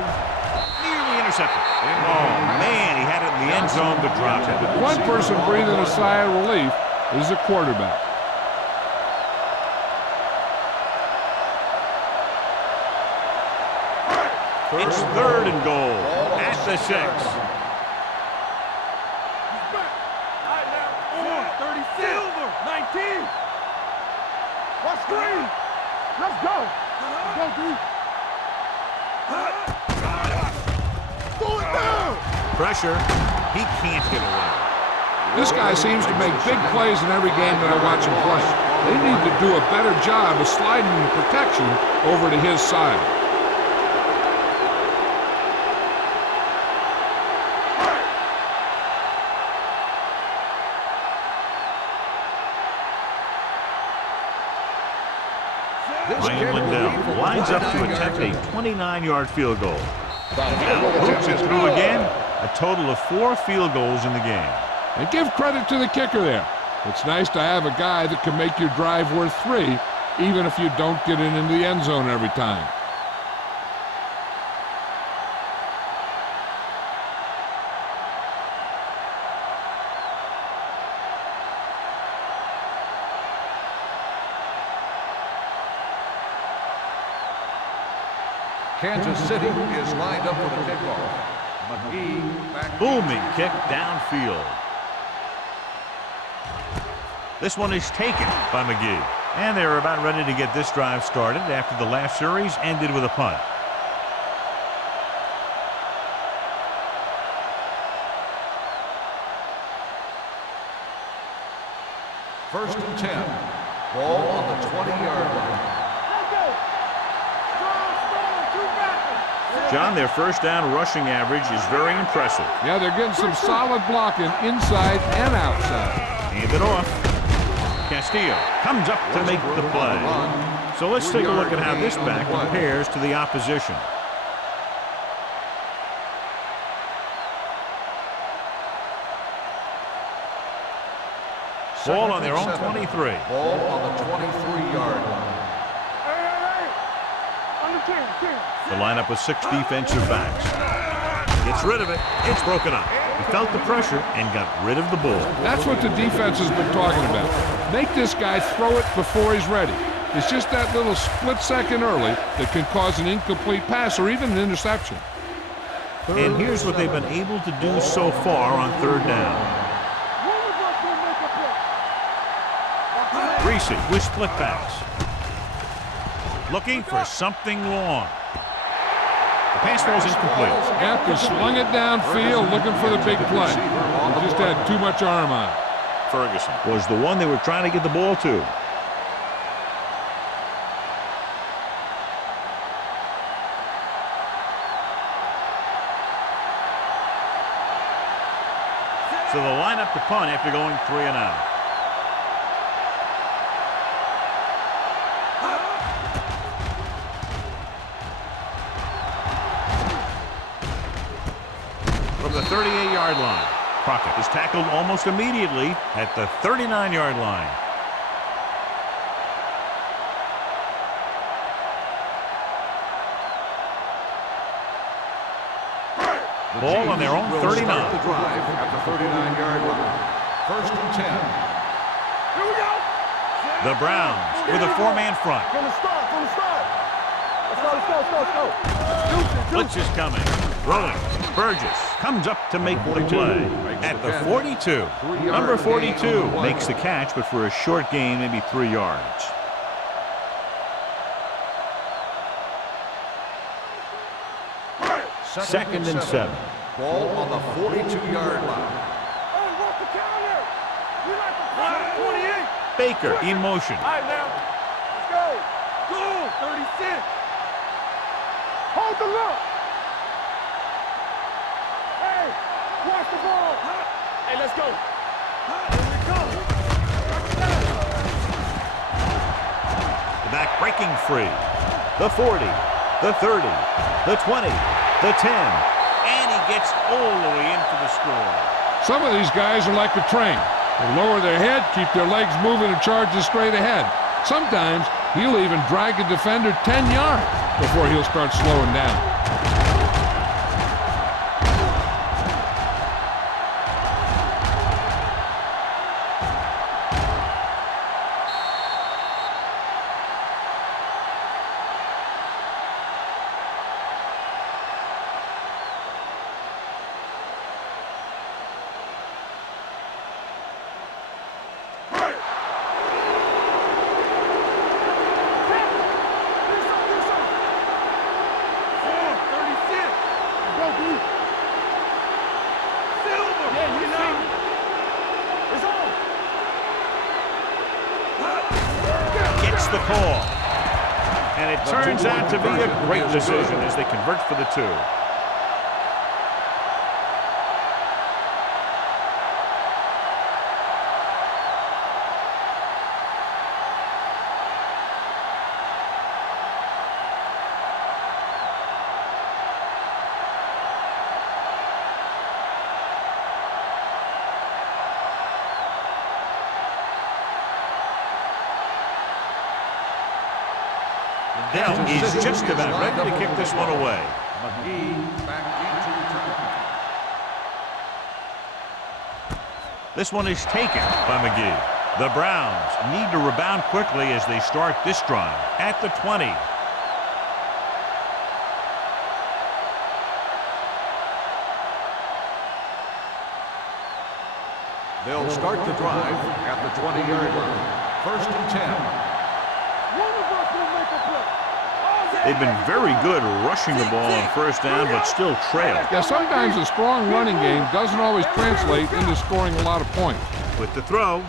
nearly intercepted. Oh, man, he had it in the end zone, but dropped it. One person breathing a sigh of relief is the quarterback. It's third and goal at the 6. All right, now. 36. Silver. 19. Watch screen. Let's go. Let's go, D. Pull it down. Pressure. He can't get away. This guy seems to make big plays in every game that I watch him play. They need to do a better job of sliding the protection over to his side. Ryan Lindell lines up to attempt a 29-yard field goal. Now hoops it through again. A total of 4 field goals in the game. And give credit to the kicker there. It's nice to have a guy that can make your drive worth 3, even if you don't get it into the end zone every time. Kansas City is lined up for the kickoff. McGee back. Booming kick downfield. This one is taken by McGee. And they're about ready to get this drive started after the last series ended with a punt. First and 10. Ball on the 20-yard line. John, their first down rushing average is very impressive. Yeah, they're getting some solid blocking inside and outside. Hand it off. Castillo comes up to make the play. So let's take a look at how this back compares to the opposition. Ball on their own 23. Ball on the 23-yard line. The lineup with 6 defensive backs. Gets rid of it. It's broken up. He felt the pressure and got rid of the ball. That's what the defense has been talking about. Make this guy throw it before he's ready. It's just that little split second early that can cause an incomplete pass or even an interception. And here's what they've been able to do so far on third down. Reese with split backs. Looking for something long. The pass falls incomplete. After slung it downfield, looking for the big play. He just had too much arm on it. Ferguson was the one they were trying to get the ball to. So the lineup to punt after going 3 and out. From the 38-yard line. Crockett is tackled almost immediately at the 39-yard line. Ball on their own 39. The drive at the 39-yard line. First and 10. Here we go. The Browns with a 4-man front. From the start. Let's go. Blitz is coming. Throwing. Burgess comes up to make the play at the 42. Number 42 makes the catch, but for a short gain, maybe 3 yards. Second and 7. Ball on the 42-yard line. Hey, work the counter. We like the 28. Baker in motion. All right, now. Let's go. Go. 36. Hold the look. Hey, watch the ball. Hey, let's go. Here we go. The back breaking free. The 40, the 30, the 20, the 10, and he gets all the way into the score. Some of these guys are like a train. They lower their head, keep their legs moving, and charge straight ahead. Sometimes he'll even drag a defender 10 yards before he'll start slowing down. The call. And it turns out to be a great decision as they convert for the 2. Dell is just about ready to kick this one away. McGee back into return. This one is taken by McGee. The Browns need to rebound quickly as they start this drive at the 20. They'll start the drive at the 20-yard line. First and 10. One of us will make a play. They've been very good rushing the ball on first down, but still trail. Yeah, sometimes a strong running game doesn't always translate into scoring a lot of points. With the throw,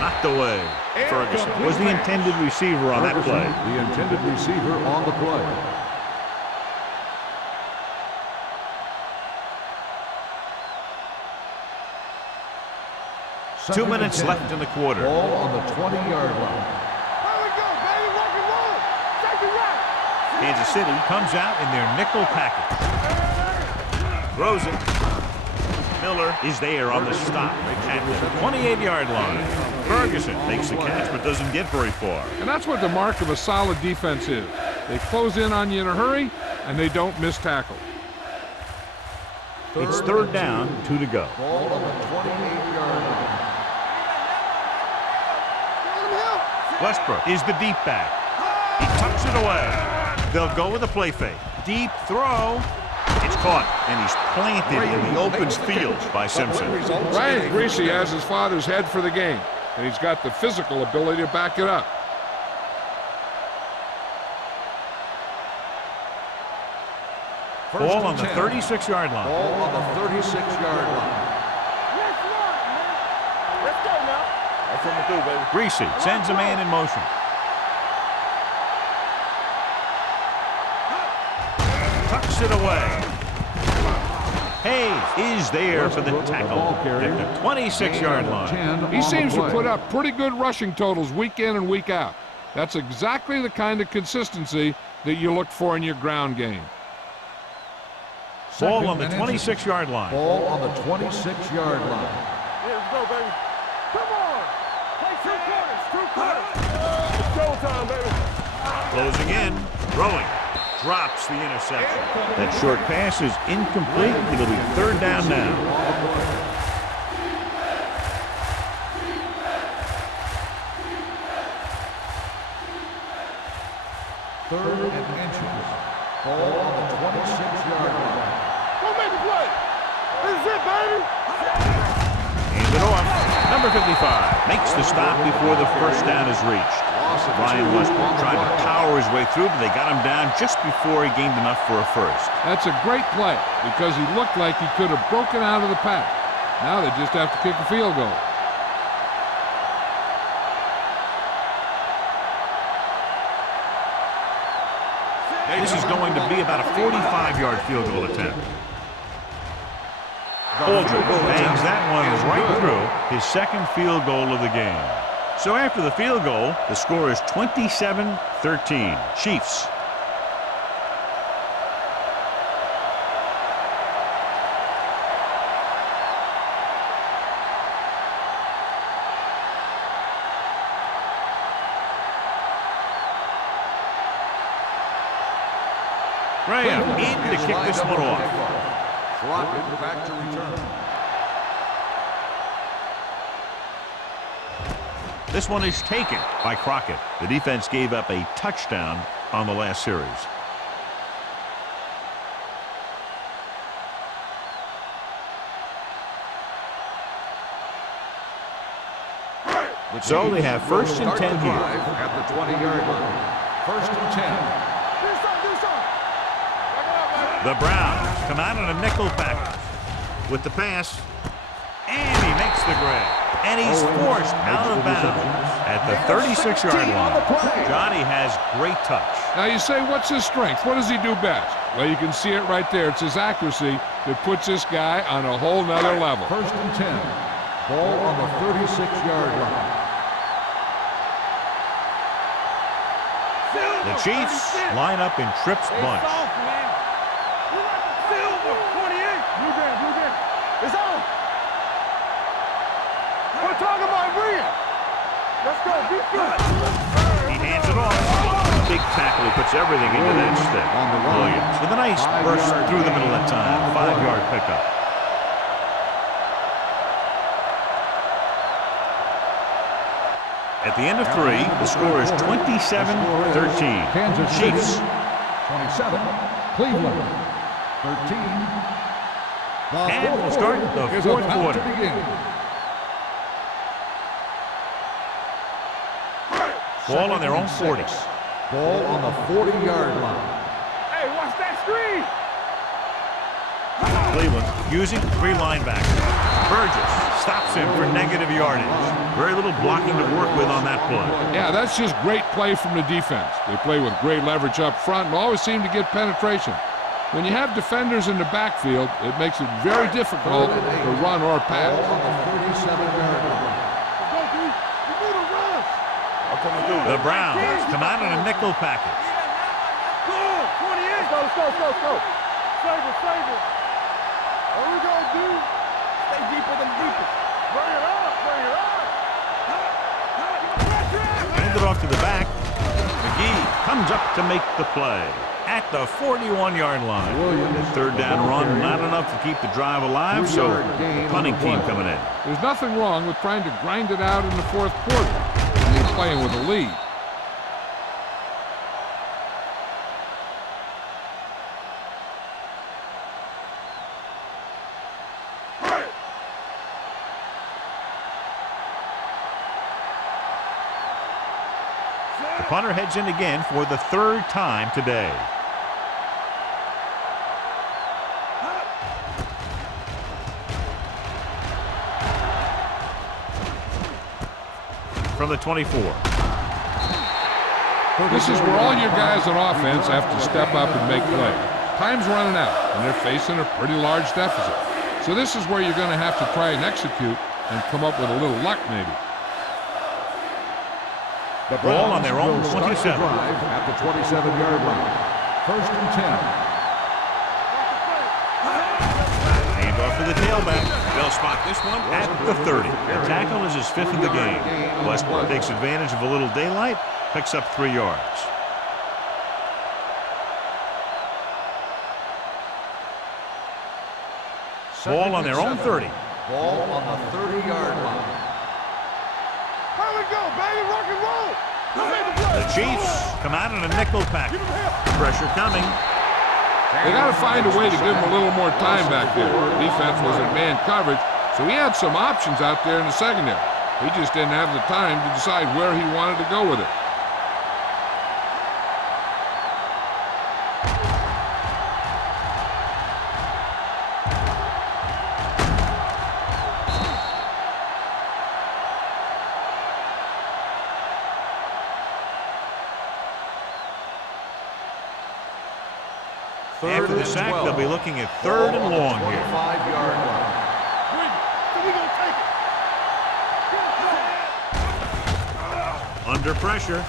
knocked away. Ferguson was the intended receiver on that play. The intended receiver on the play. Two minutes left in the quarter. Ball on the 20-yard line. There we go, baby. Rock and roll. Take it right. Kansas City comes out in their nickel package. Throws it. Miller is there on the stop at the 28-yard line. Ferguson makes the catch but doesn't get very far. And that's what the mark of a solid defense is. They close in on you in a hurry, and they don't miss tackle. It's third down, 2 to go. Ball on the 28-yard line. Westbrook is the deep back. He tucks it away. They'll go with a play fake. Deep throw. It's caught, and he's planted in the open field by Simpson. Ryan Greasy has his father's head for the game, and he's got the physical ability to back it up. Ball on the 36-yard line. Ball on the 36-yard line. Let's run, man. Let's go now. That's what I'm gonna do, baby. Greasy sends a man in motion. Tucks it away. Hayes is there for the tackle at the 26-yard line. He seems to put up pretty good rushing totals week in and week out. That's exactly the kind of consistency that you look for in your ground game. Ball on the 26-yard line. Ball on the 26-yard line. Yeah, let's go, baby. Come on. Play 2 quarters. It's showtime, baby. Closing in, throwing, drops the interception. That short pass is incomplete. It'll be third down now. Third and inches. Ball on the 26-yard line. Go make a play. This is it, baby. Hand it off. Number 55 makes the stop before the first down is reached. Brian Westbrook tried to power his way through, but they got him down just before he gained enough for a first. That's a great play because he looked like he could have broken out of the pack. Now they just have to kick a field goal. This is going to be about a 45-yard field goal attempt. Aldridge bangs that one right through his second field goal of the game. So after the field goal, the score is 27-13. Chiefs. Graham in to kick this one off. Crockett back to return. This one is taken by Crockett. The defense gave up a touchdown on the last series. So they have first and 10 here. At the 20-yard line. First and 10. Do something. The Browns come out in a nickel package with the pass, and he makes the grab. And he's forced out of bounds at the 36-yard line. Johnny has great touch. Now you say, what's his strength? What does he do best? Well, you can see it right there. It's his accuracy that puts this guy on a whole nother level. First and 10. Ball on the 36-yard line. The Chiefs line up in Tripp's bunch. Silver, 48. Blue game. It's on. We're talking about Rhea. Let's go. Be good. He hands it off. Big tackle. He puts everything into that stick. Williams with a nice burst through the middle that time. 5-yard pickup. At the end of 3, the score is 27-13. Kansas Chiefs. 27. Cleveland. 13. And we'll start the is fourth about quarter. to begin. Ball on their own 40. Ball on the 40-yard line. Hey, watch that screen. Cleveland using 3 linebackers. Burgess stops him for negative yardage. Very little blocking to work with on that play. Yeah, that's just great play from the defense. They play with great leverage up front and always seem to get penetration. When you have defenders in the backfield, it makes it very difficult to run or pass. Ball on the 37-yard line. Go, D. You need to run. The Browns come out in a nickel package. Go, 28. Let's go. Save it. There we go, D. Stay deeper than deepest. Bring it up. Hand it off to the back. McGee comes up to make the play at the 41-yard line. Third down run, not enough to keep the drive alive, so the punting team coming in. There's nothing wrong with trying to grind it out in the fourth quarter when you're playing with a lead. The punter heads in again for the 3rd time today. From the 24. This is where all your guys on offense have to step up and make plays. Time's running out, and they're facing a pretty large deficit. So this is where you're going to have to try and execute and come up with a little luck maybe. The Ball on their own will start 27. the drive at the 27-yard line. 1st and 10. Hand off to the tailback. They'll spot this one at the 30. The tackle is his 5th of the game. Westbrook takes advantage of a little daylight, picks up 3 yards. Ball on their own 30. Ball on the 30-yard line. Here we go, baby. Rock and roll. The Chiefs come out in a nickel package. Pressure coming. They got to find a way to give him a little more time back there. The defense was in man coverage, so he had some options out there in the secondary. He just didn't have the time to decide where he wanted to go with it. After the sack, they'll be looking at 3rd and long here. 25-yard line. We gonna take it. Under pressure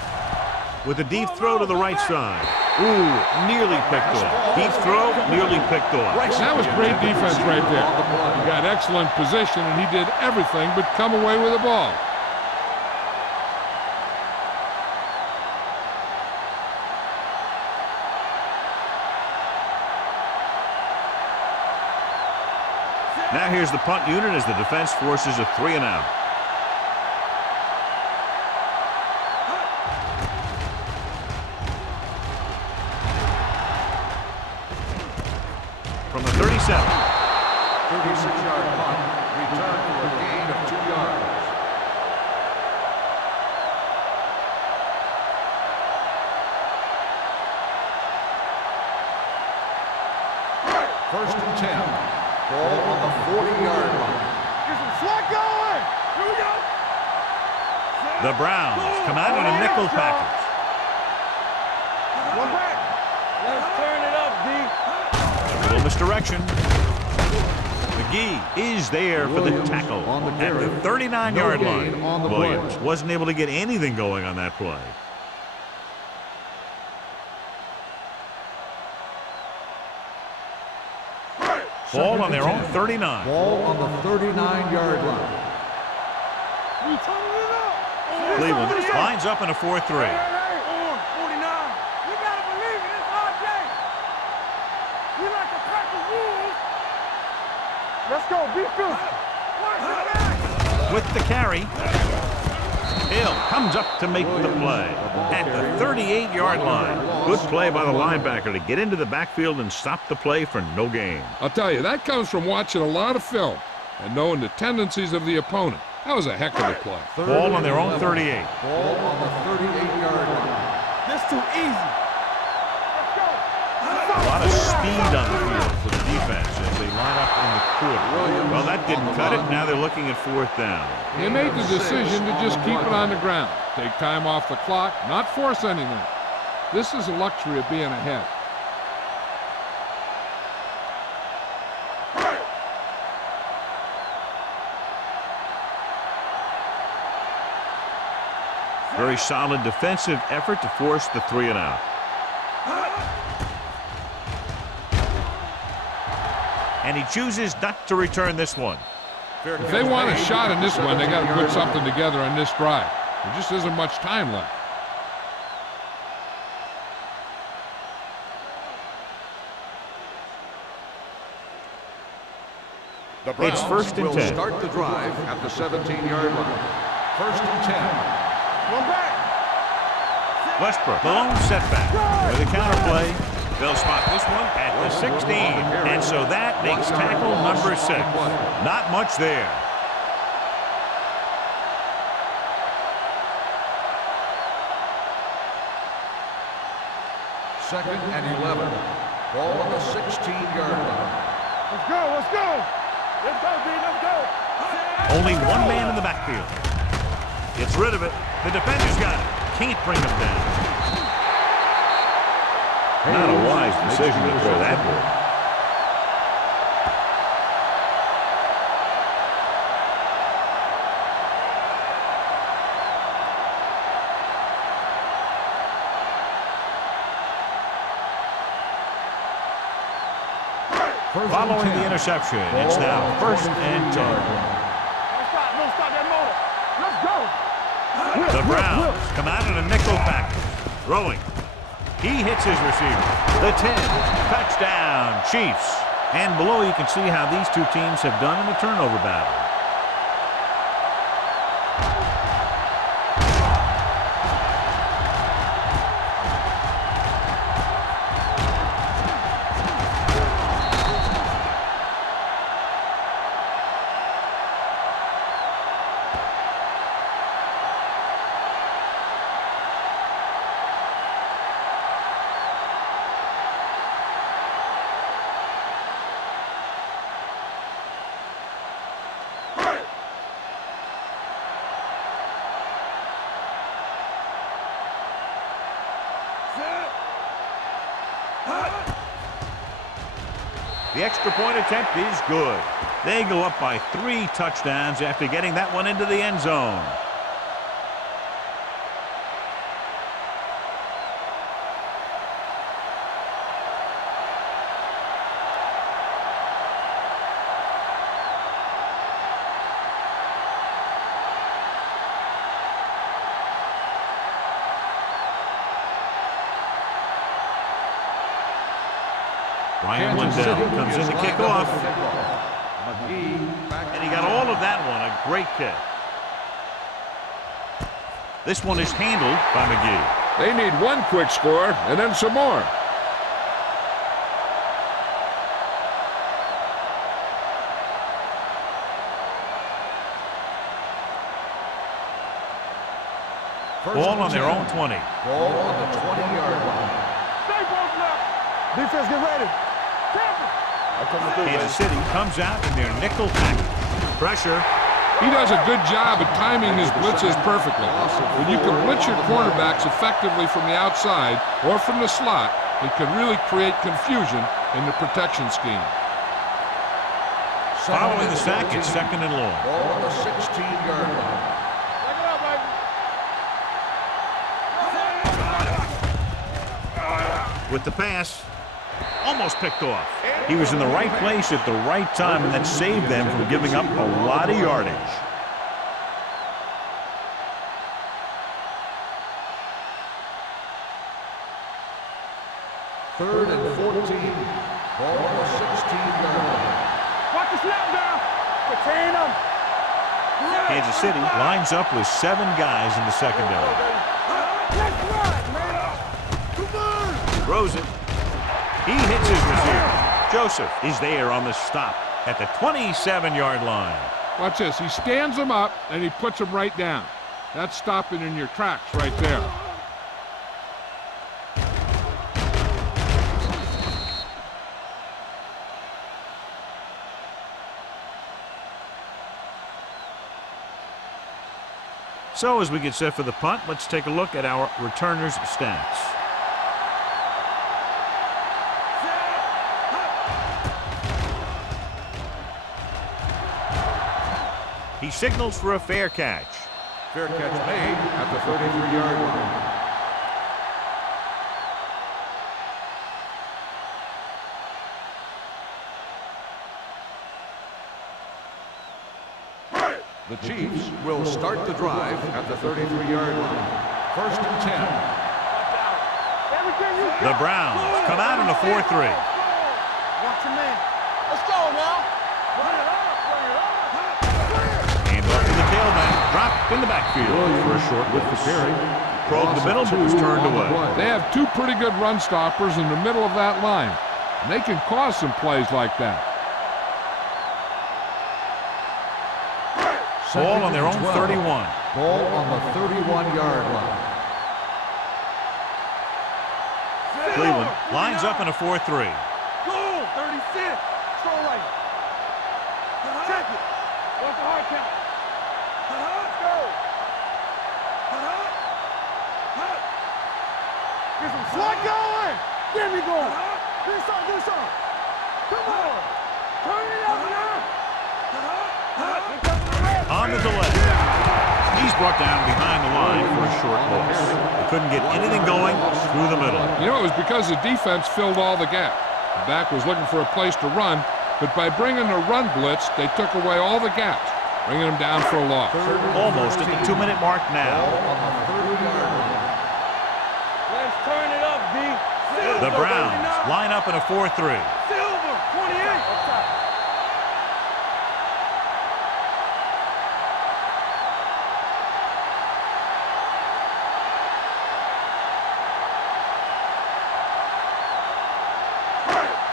with a deep throw to the right side. Ooh, nearly picked off. Deep throw, nearly picked off. That was great defense right there. He got excellent position, and he did everything but come away with the ball. Now here's the punt unit as the defense forces a 3 and out. From the 37. 36-yard punt. Return for a gain of 2 yards. First and 10. Ball on the 40-yard line. Get some slack going. Here we go. The Browns come out in a nickel package. One back. Let's turn it up, D. A little misdirection. McGee is there for the tackle on the at carry. the 39-yard No line. gain on the Williams play. wasn't able to get anything going on that play. Ball on their own 39. Ball on the 39-yard line. We turning it up. Cleveland lines up in a 4-3. Hey, 49. You gotta believe it. It's RJ. We like to crack the rules. Let's go. Be good. With the carry, Hill comes up to make the play at the 38-yard line. Good play by the linebacker to get into the backfield and stop the play for no gain. I'll tell you, that comes from watching a lot of film and knowing the tendencies of the opponent. That was a heck of a play. Ball on their own 38. Ball on the 38-yard line. This too easy. Let's go. A lot of speed on the field for the defense as they line up in the quarter. Well, that didn't cut it. Now they're looking at 4th down. They made the decision to just keep it on the ground. Take time off the clock, not force anything. This is the luxury of being ahead. Very solid defensive effort to force the 3 and out. And he chooses not to return this one. If they want a shot in this one, they got to put something together on this drive. There just isn't much time left. The Browns It's 1st and will 10. start the drive at the 17-yard line. 1st and 10. One back. Westbrook, the lone setback. With a counterplay, they'll spot this one at the 16. And so that makes tackle number 6. Not much there. Second and 11. Ball on the 16-yard line. Let's go. Let's go. Let's go, D. Let's go. Only one man in the backfield. Gets rid of it. The defender's got it. Can't bring him down. Not a wise decision to throw that ball. Following the interception, it's now 1st and 10. Don't stop that motor. Let's go. The Browns come out in a nickel package. Throwing. He hits his receiver. The 10. Touchdown, Chiefs. And below you can see how these two teams have done in the turnover battle. The extra point attempt is good. They go up by 3 touchdowns after getting that one into the end zone. Ryan Lindell comes in to kick off. And he got all of that one. A great kick. This one is handled by McGee. They need one quick score and then some more. Ball on their own 20. Ball on the 20-yard line. Stay both left. Defense, get ready. Kansas City comes out in their nickel package. Pressure. He does a good job at timing his blitzes perfectly. When you can blitz your cornerbacks effectively from the outside or from the slot, it can really create confusion in the protection scheme. Following the sack, it's 2nd and long. Ball on the 16-yard line. Check it out, baby. With the pass, almost picked off. He was in the right place at the right time, and that saved them from giving up a lot of yardage. Third and 14. Ball on the 16-yard line. Watch the snap down. Contain them. Kansas City lines up with 7 guys in the secondary. Let's run, man. Come on. Throws it. He hits his receiver. Joseph is there on the stop at the 27-yard line. Watch this. He stands them up, and he puts them right down. That's stopping in your tracks right there. So as we get set for the punt, let's take a look at our returners' stats. He signals for a fair catch. Fair catch made at the 33-yard line. The Chiefs will start the drive at the 33-yard line. First and 10. The Browns come out in a 4-3. Watch your man. Let's go now. And off to the tailback, dropped in the backfield for a short with the carry. Probed the middle, but was turned away. They have two pretty good run stoppers in the middle of that line. And they can cause some plays like that. Ball on their own 31. Ball on the 31-yard line. Cleveland lines up in a 4-3. Go! 36. Strong right. Check it. What's the hard count? Let's go. Get some slot going. Get me going. Do something. Come on. Turn it up now. On the delay. He's brought down behind the line for a short loss. They couldn't get anything going through the middle. You know, it was because the defense filled all the gap. The back was looking for a place to run, but by bringing the run blitz, they took away all the gaps, bringing them down for a loss. Almost at the 2-minute mark now. Ball on the 30-yard line. Let's turn it up, B. The Browns line up in a 4-3. Silver, 28. Up top.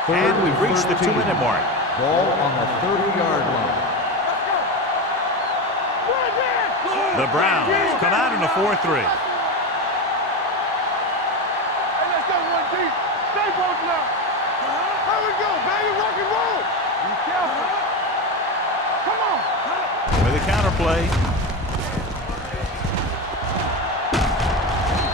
And we've reached the 2-minute mark. Ball on the 30-yard line. The Browns come out in a 4-3. Hey, let's go one deep. Stay both now. Here we go, baby. Rock and roll. Be careful. Come on. With a counterplay.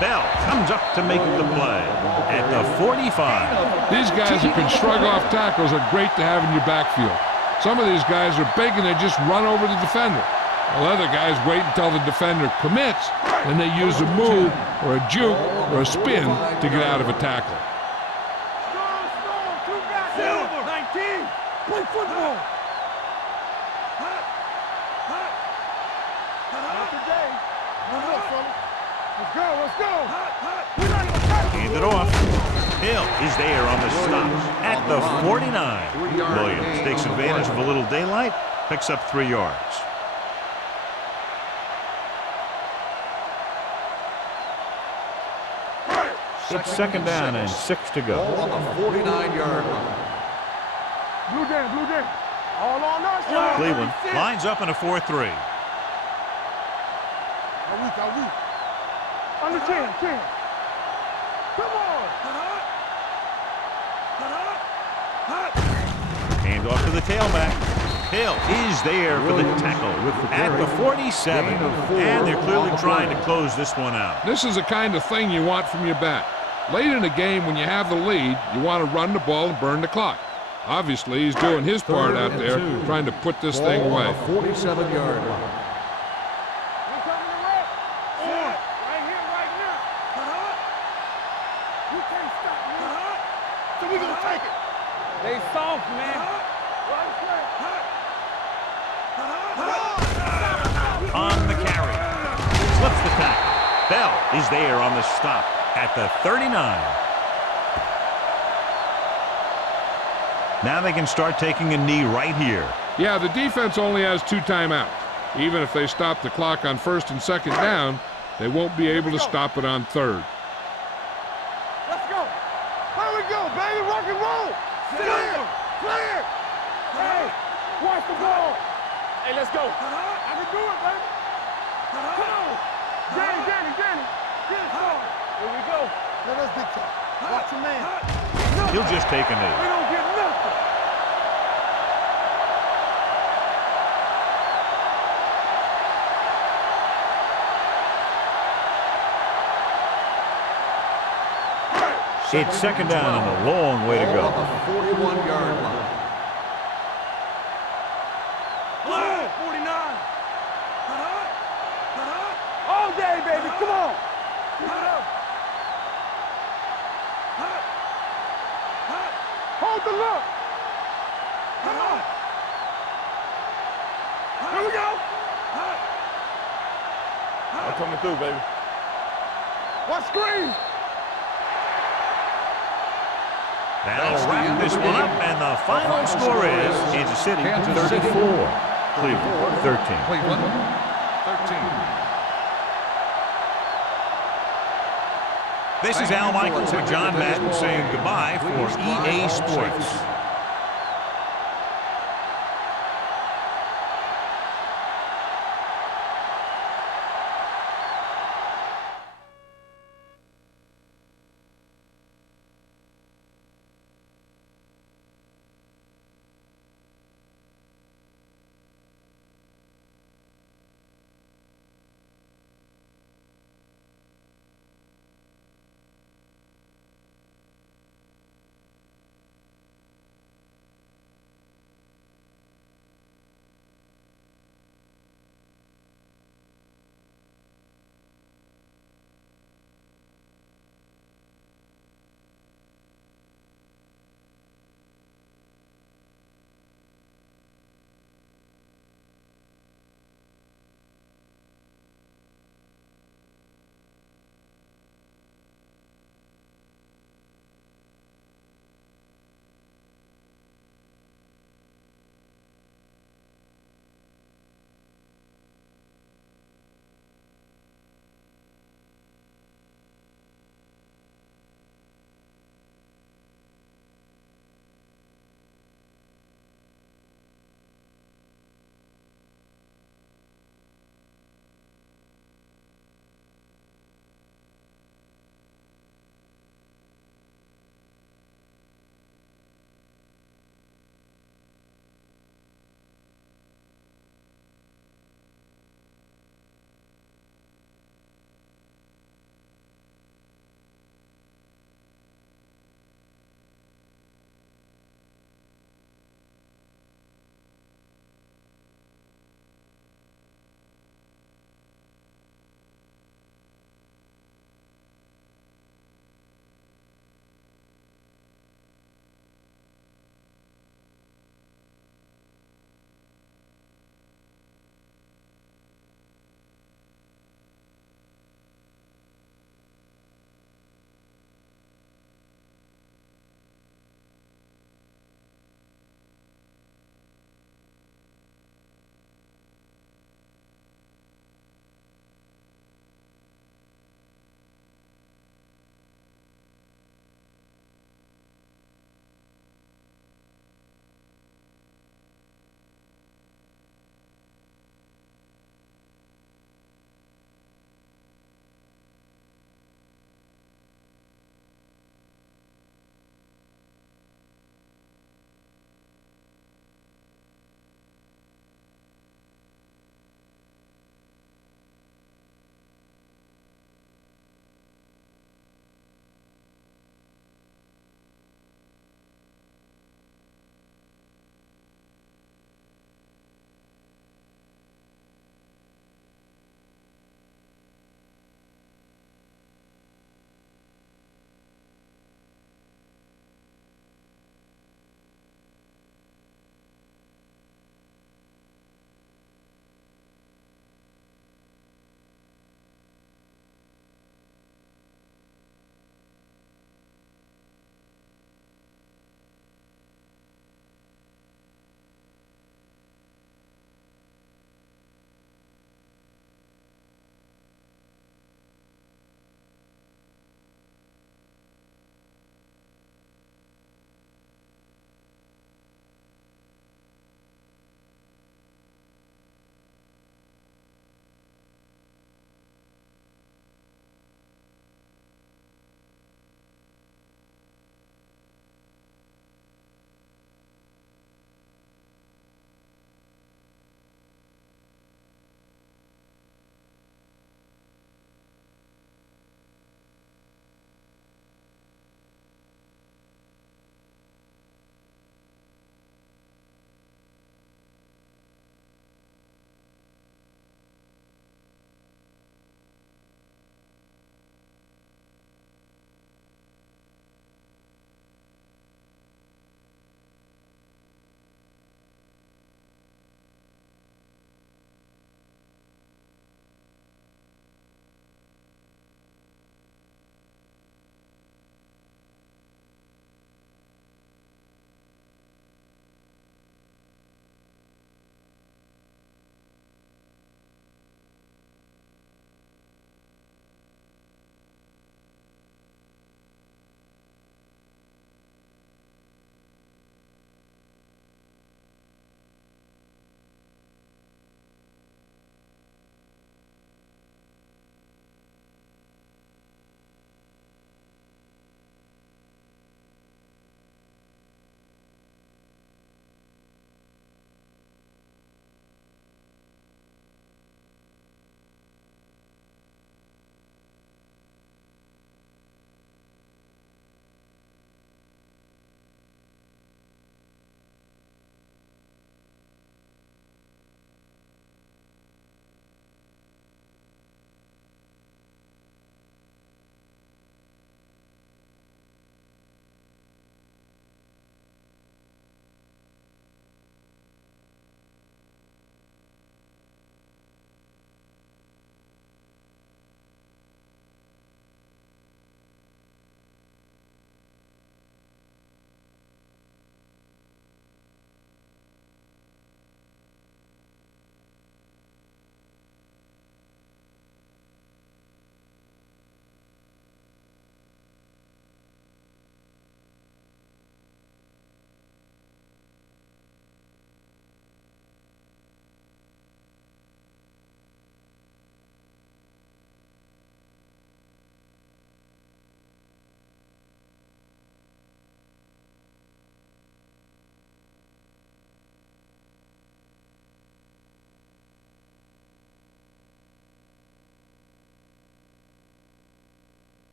Bell comes up to make the play at the 45. These guys who can shrug off tackles are great to have in your backfield. Some of these guys are big and they just run over the defender. While other guys wait until the defender commits, and they use a move or a juke or a spin to get out of a tackle. Strong. Two guys. Silver, 19. Play football. Not today. Let's go. Hand it off. Hill is there on the stop at the 49. Williams takes advantage of a little daylight, picks up 3 yards. It's second down and 6 to go. Ball on the 49-yard line. Blue game. All on us. Cleveland lines up in a 4-3. Are we? Under 10. Come on. Hand off to the tailback. Hill is there for the tackle at the 47. And they're clearly trying to close this one out. This is the kind of thing you want from your back. Late in the game, when you have the lead, you want to run the ball and burn the clock. Obviously, he's doing his part out there, trying to put this thing away. Ball on the 47-yard line. They soft, man. On the carry. Slips the tackle. Bell is there on the stop at the 39. Now they can start taking a knee right here. Yeah, the defense only has 2 timeouts. Even if they stop the clock on 1st and 2nd down, they won't be able to stop it on 3rd. Let's go. Here we go, baby. Rock and roll. Clear. Hey, watch the ball. Hey, let's go. I can do it, baby. Come on. Danny. Get it, come on. Here we go. Let us dictate. Watch your man. He'll just take a We knee. don't get nothing. It's second down and a long way to go. Ball at the 41-yard line. 49. All day, baby. Come on. Keep it up. Hold the look. Come on. Here we go. I'm coming through, baby. What screen? That'll wrap this one up, and the final score is Kansas City 34, Cleveland 13. Cleveland, 13. This is Al Michaels and John Madden saying goodbye for EA Sports.